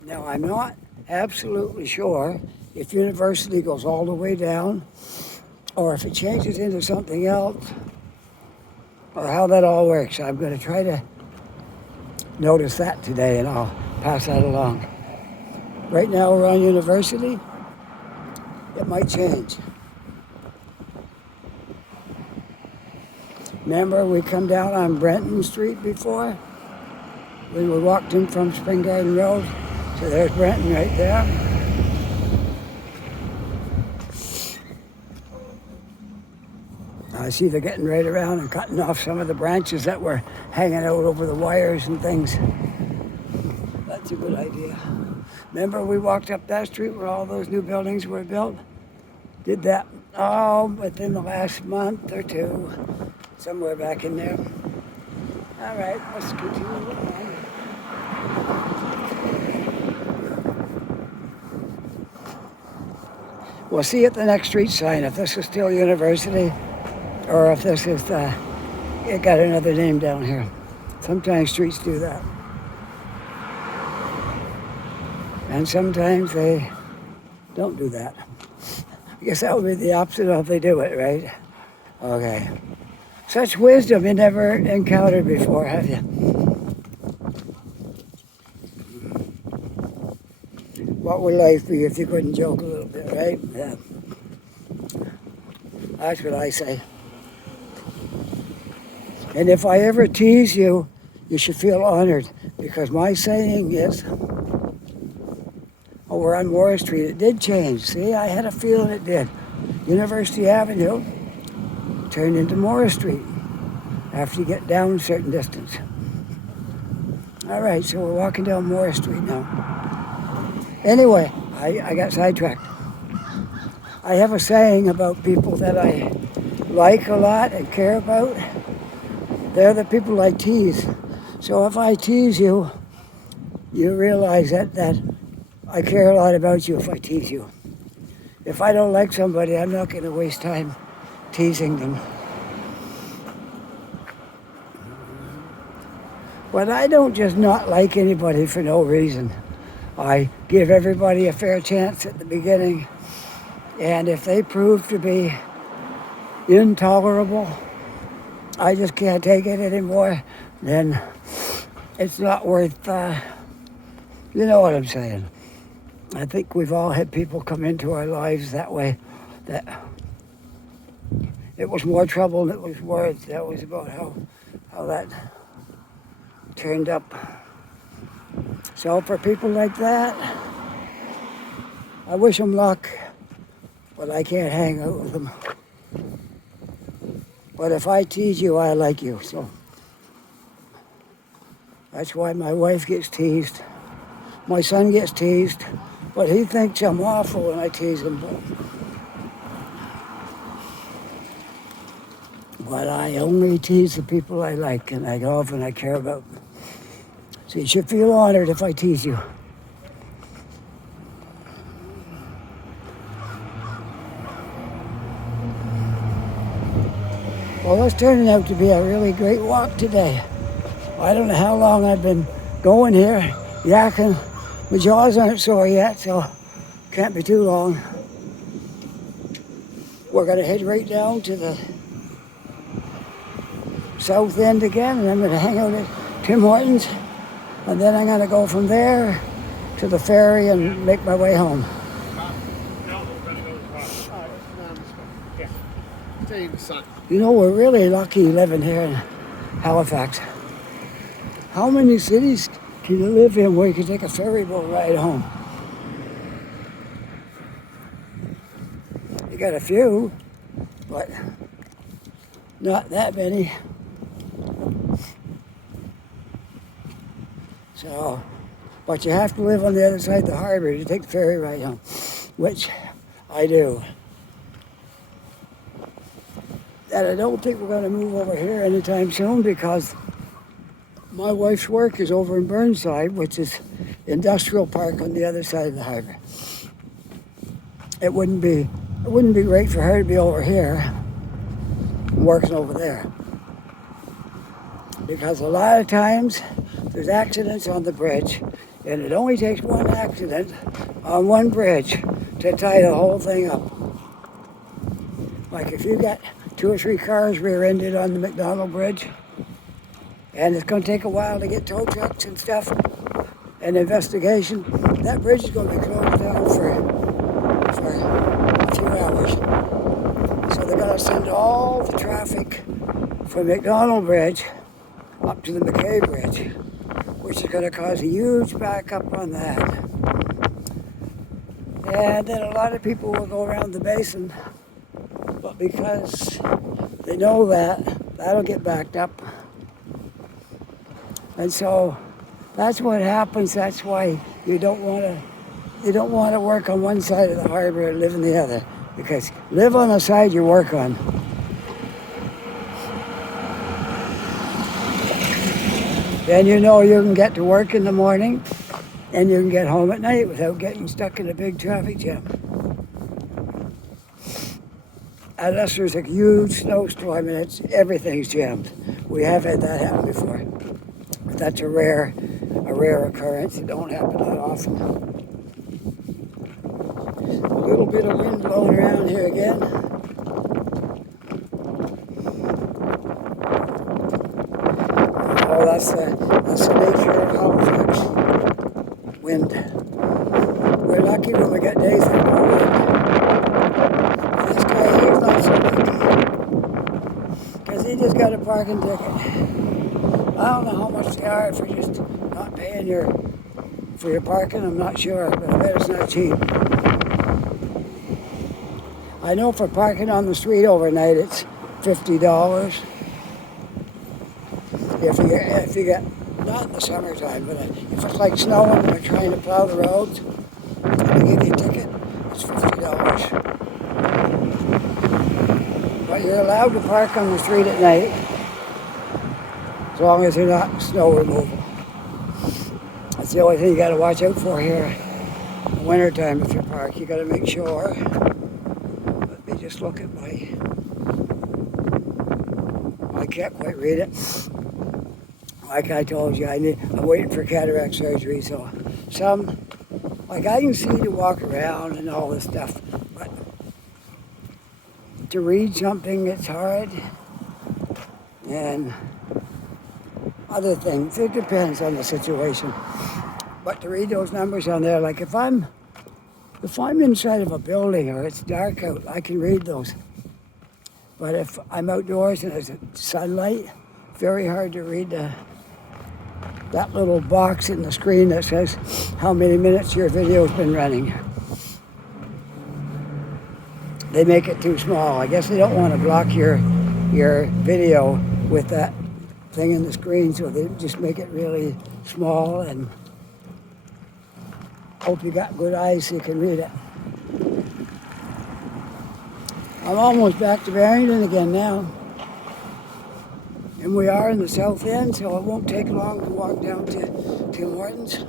Now, I'm not absolutely sure if university goes all the way down or if it changes into something else or how that all works. I'm going to try to notice that today and I'll pass that along. Right now we're on university. It might change. Remember we come down on Brenton Street before? We were walked in from Spring Garden Road. So there's Brenton right there. I see they're getting right around and cutting off some of the branches that were hanging out over the wires and things. That's a good idea. Remember we walked up that street where all those new buildings were built? Did that, within the last month or two, somewhere back in there. All right, let's continue on. We'll see at the next street sign if this is still university or if this is, it got another name down here. Sometimes streets do that. And sometimes they don't do that. I guess that would be the opposite of they do it, right? Okay. Such wisdom you never encountered before, have you? What would life be if you couldn't joke a little bit, right? Yeah. That's what I say. And if I ever tease you, you should feel honored because my saying is, oh, we're on Morris Street. It did change. See, I had a feeling it did. University Avenue turned into Morris Street after you get down a certain distance. All right, so we're walking down Morris Street now. Anyway, I got sidetracked. I have a saying about people that I like a lot and care about. They're the people I tease. So if I tease you, you realize that I care a lot about you if I tease you. If I don't like somebody, I'm not going to waste time teasing them. But I don't just not like anybody for no reason. I give everybody a fair chance at the beginning. And if they prove to be intolerable, I just can't take it anymore, then it's not worth, you know what I'm saying. I think we've all had people come into our lives that way, that it was more trouble than it was worth. That was about how that turned up. So for people like that, I wish them luck, but I can't hang out with them. But if I tease you, I like you, so that's why my wife gets teased. My son gets teased, but he thinks I'm awful when I tease him. But I only tease the people I like and I love and I care about. So you should feel honored if I tease you. Well, it's turning out to be a really great walk today. I don't know how long I've been going here, yakking. My jaws aren't sore yet, so can't be too long. We're going to head right down to the south end again, and I'm going to hang out at Tim Hortons, and then I'm going to go from there to the ferry and make my way home. You know, we're really lucky living here in Halifax. How many cities can you live in where you can take a ferry boat ride home? You got a few, but not that many. So, but you have to live on the other side of the harbor to take the ferry ride home, which I do. And I don't think we're going to move over here anytime soon because my wife's work is over in Burnside, which is industrial park on the other side of the harbor. It wouldn't be great for her to be over here working over there. Because a lot of times there's accidents on the bridge And it only takes one accident on one bridge to tie the whole thing up. Like if you got 2 or 3 cars rear-ended on the McDonald Bridge, and it's going to take a while to get tow trucks and stuff and investigation, that bridge is going to be closed down for a few hours. So they're going to send all the traffic from McDonald Bridge up to the McKay Bridge, which is going to cause a huge backup on that. And then a lot of people will go around the basin, but because they know that, that'll get backed up. And so that's what happens. That's why you don't want to work on one side of the harbor and live on the other, because live on the side you work on. Then you know you can get to work in the morning and you can get home at night without getting stuck in a big traffic jam. Unless there's a huge snowstorm and everything's jammed. We have had that happen before. But that's a rare occurrence. It don't happen that often. A little bit of wind blowing around here again. Oh, that's the nature of Halifax. Wind. We're lucky when we get days that no wind. And this guy here's not so lucky, because he just got a parking ticket. I don't know how much they are for just not paying for your parking. I'm not sure, but I bet it's not cheap. I know for parking on the street overnight, it's $50. If you get, not in the summertime, but if it's like snowing and they're trying to plow the roads, and they give you a ticket, it's $50. But you're allowed to park on the street at night, as long as they're not snow removal. That's the only thing you got to watch out for here. In the wintertime, if you park, you got to make sure. Let me just look at I can't quite read it. Like I told you, I'm waiting for cataract surgery, so like I can see to walk around and all this stuff, but to read something, it's hard. And other things, it depends on the situation. But to read those numbers on there, like if I'm inside of a building or it's dark out, I can read those. But if I'm outdoors and there's sunlight, very hard to read that little box in the screen that says how many minutes your video's been running. They make it too small. I guess they don't want to block your video with that thing in the screen, so they just make it really small and hope you got good eyes so you can read it. I'm almost back to Barrington again now. And we are in the south end, so it won't take long to walk down to Tim Hortons.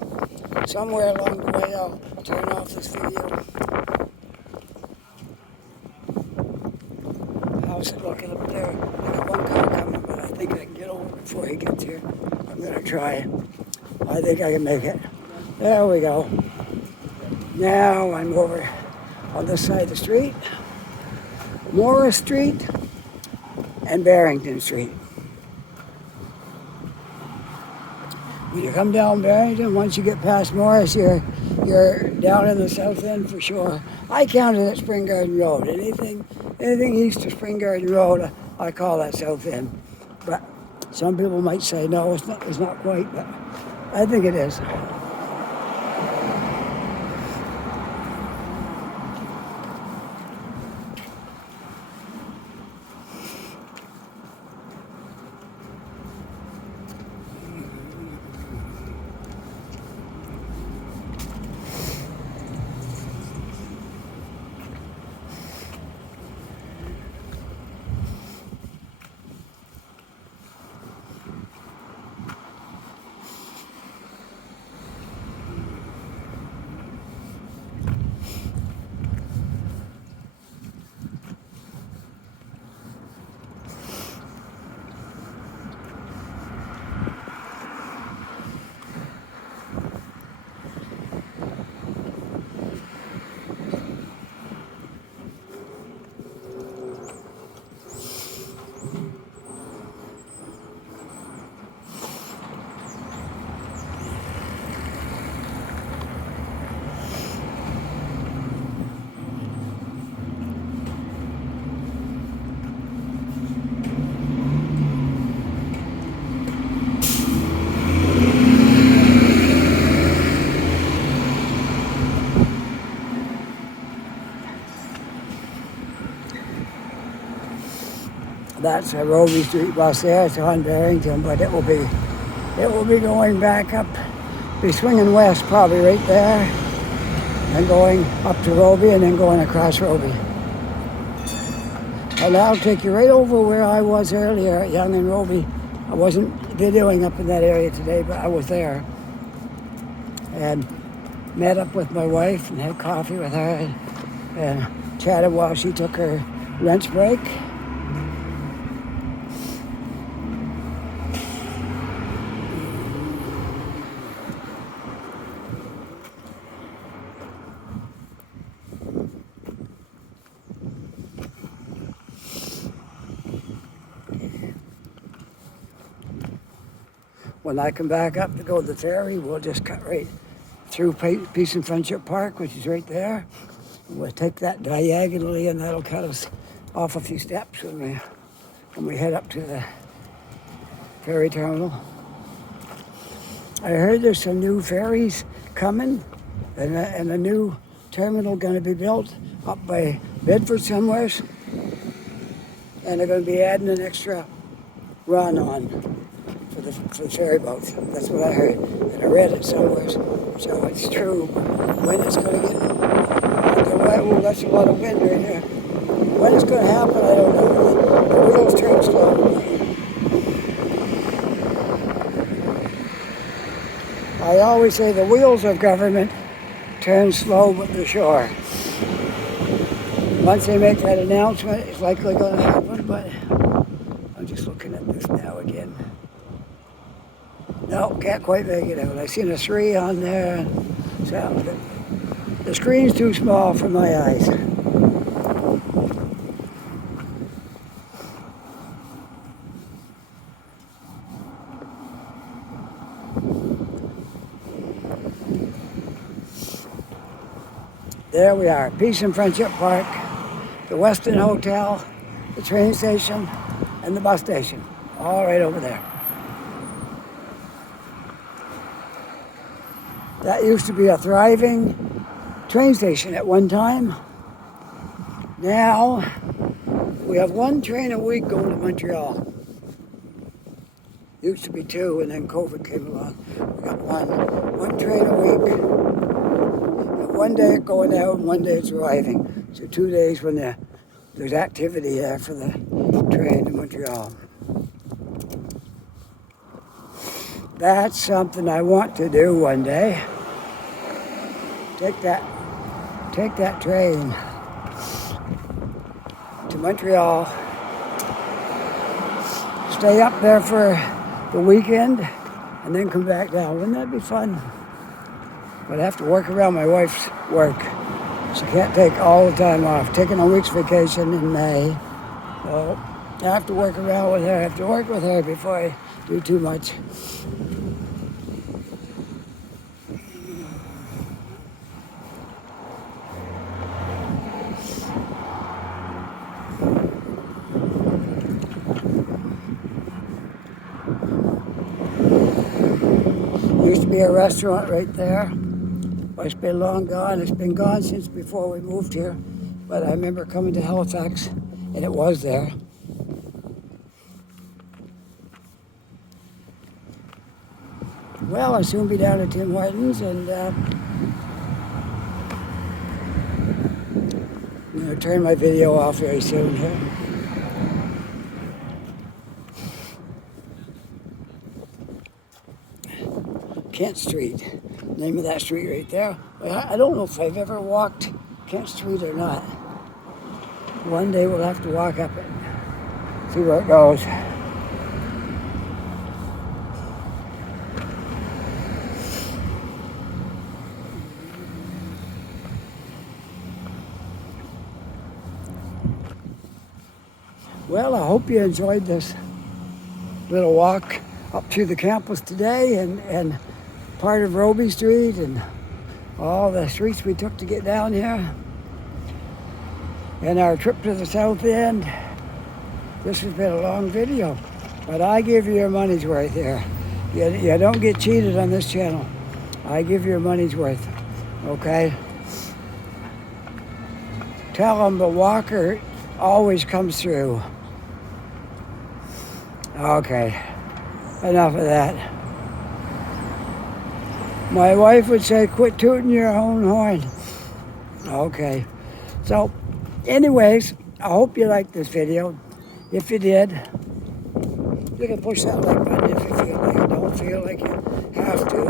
Somewhere along the way, I'll turn off this video. How's it looking up there? I got one car coming, but I think I can get over before he gets here. I'm going to try it. I think I can make it. There we go. Now I'm over on this side of the street. Morris Street and Barrington Street. When you come down Barrington, once you get past Morris, you're down in the south end for sure. I counted at Spring Garden Road. Anything east of Spring Garden Road, I call that south end. But some people might say no, it's not quite, but I think it is. That's a Roby Street bus there. It's on Barrington, but it will be going back up, be swinging west probably right there, and going up to Roby and then going across Roby. And that'll take you right over where I was earlier at Yonge and Roby. I wasn't videoing up in that area today, but I was there. And met up with my wife and had coffee with her and chatted while she took her lunch break. When I come back up to go to the ferry, we'll just cut right through Peace and Friendship Park, which is right there. We'll take that diagonally, and that'll cut us off a few steps when we head up to the ferry terminal. I heard there's some new ferries coming, and a new terminal going to be built up by Bedford somewhere, and they're going to be adding an extra run on for the ferry boats. That's what I heard, and I read it somewhere, so it's true. When it's going to get, oh, that's a lot of wind right here. When it's going to happen, I don't know. The wheels turn slow. I always say the wheels of government turn slow but they're sure. Once they make that announcement, it's likely going to happen, but I'm just looking at this now again. No, can't quite make it out. I seen a 3 on there. So the screen's too small for my eyes. There we are, Peace and Friendship Park, the Westin Hotel, the train station, and the bus station, all right over there. That used to be a thriving train station at one time. Now, we have 1 train a week going to Montreal. Used to be 2, and then COVID came along. We got one train a week. And 1 day it's going out, and 1 day it's arriving. So 2 days when there's activity there for the train to Montreal. That's something I want to do one day. Take that train to Montreal, stay up there for the weekend, and then come back down. Wouldn't that be fun? But I have to work around my wife's work. She can't take all the time off. Taking a week's vacation in May. So I have to work around with her. I have to work with her before I do too much. Used to be a restaurant right there, but it's been long gone. It's been gone since before we moved here, but I remember coming to Halifax and it was there. Well, I'll soon be down at Tim Hortons, and I'm going to turn my video off very soon here. Kent Street, name of that street right there. I don't know if I've ever walked Kent Street or not. One day we'll have to walk up it, see where it goes. Well, I hope you enjoyed this little walk up to the campus today and part of Roby Street and all the streets we took to get down here. And our trip to the south end. This has been a long video, but I give you your money's worth here. You don't get cheated on this channel. I give you your money's worth, okay? Tell them the walker always comes through. Okay, enough of that. My wife would say, quit tooting your own horn. Okay, so anyways, I hope you liked this video. If you did, you can push that like button if you feel like it. Don't feel like you have to,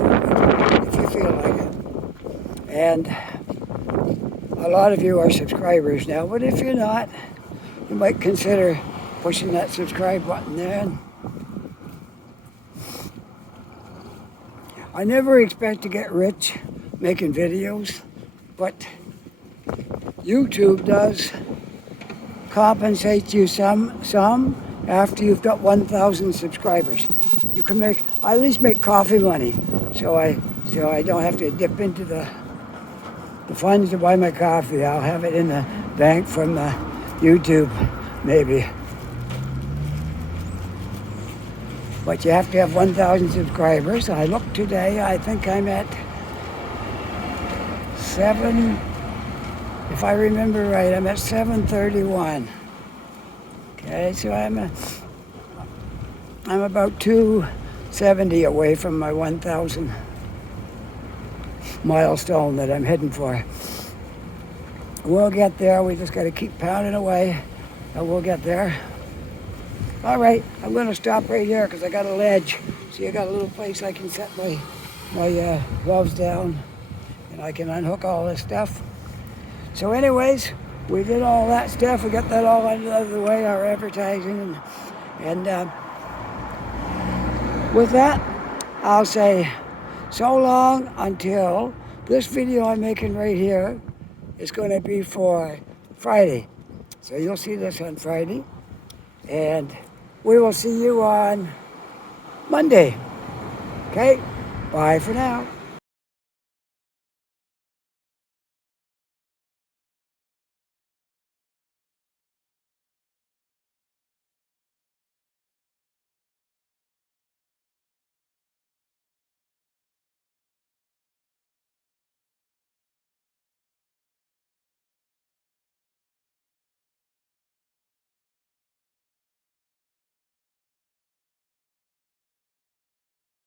but if you feel like it. And a lot of you are subscribers now, but if you're not, you might consider pushing that subscribe button there. I never expect to get rich making videos, but YouTube does compensate you some after you've got 1,000 subscribers. You can at least make coffee money, so I don't have to dip into the funds to buy my coffee. I'll have it in the bank from YouTube, maybe. But you have to have 1,000 subscribers. I looked today, I think I'm at 7, if I remember right, I'm at 731. Okay, so I'm about 270 away from my 1,000 milestone that I'm heading for. We'll get there. We just got to keep pounding away, and we'll get there. All right, I'm going to stop right here because I got a ledge. See, I got a little place I can set my gloves down, and I can unhook all this stuff. So anyways, we did all that stuff. We got that all out of the way, our advertising. And with that, I'll say so long until this video I'm making right here is going to be for Friday. So you'll see this on Friday. And we will see you on Monday. Okay? Bye for now.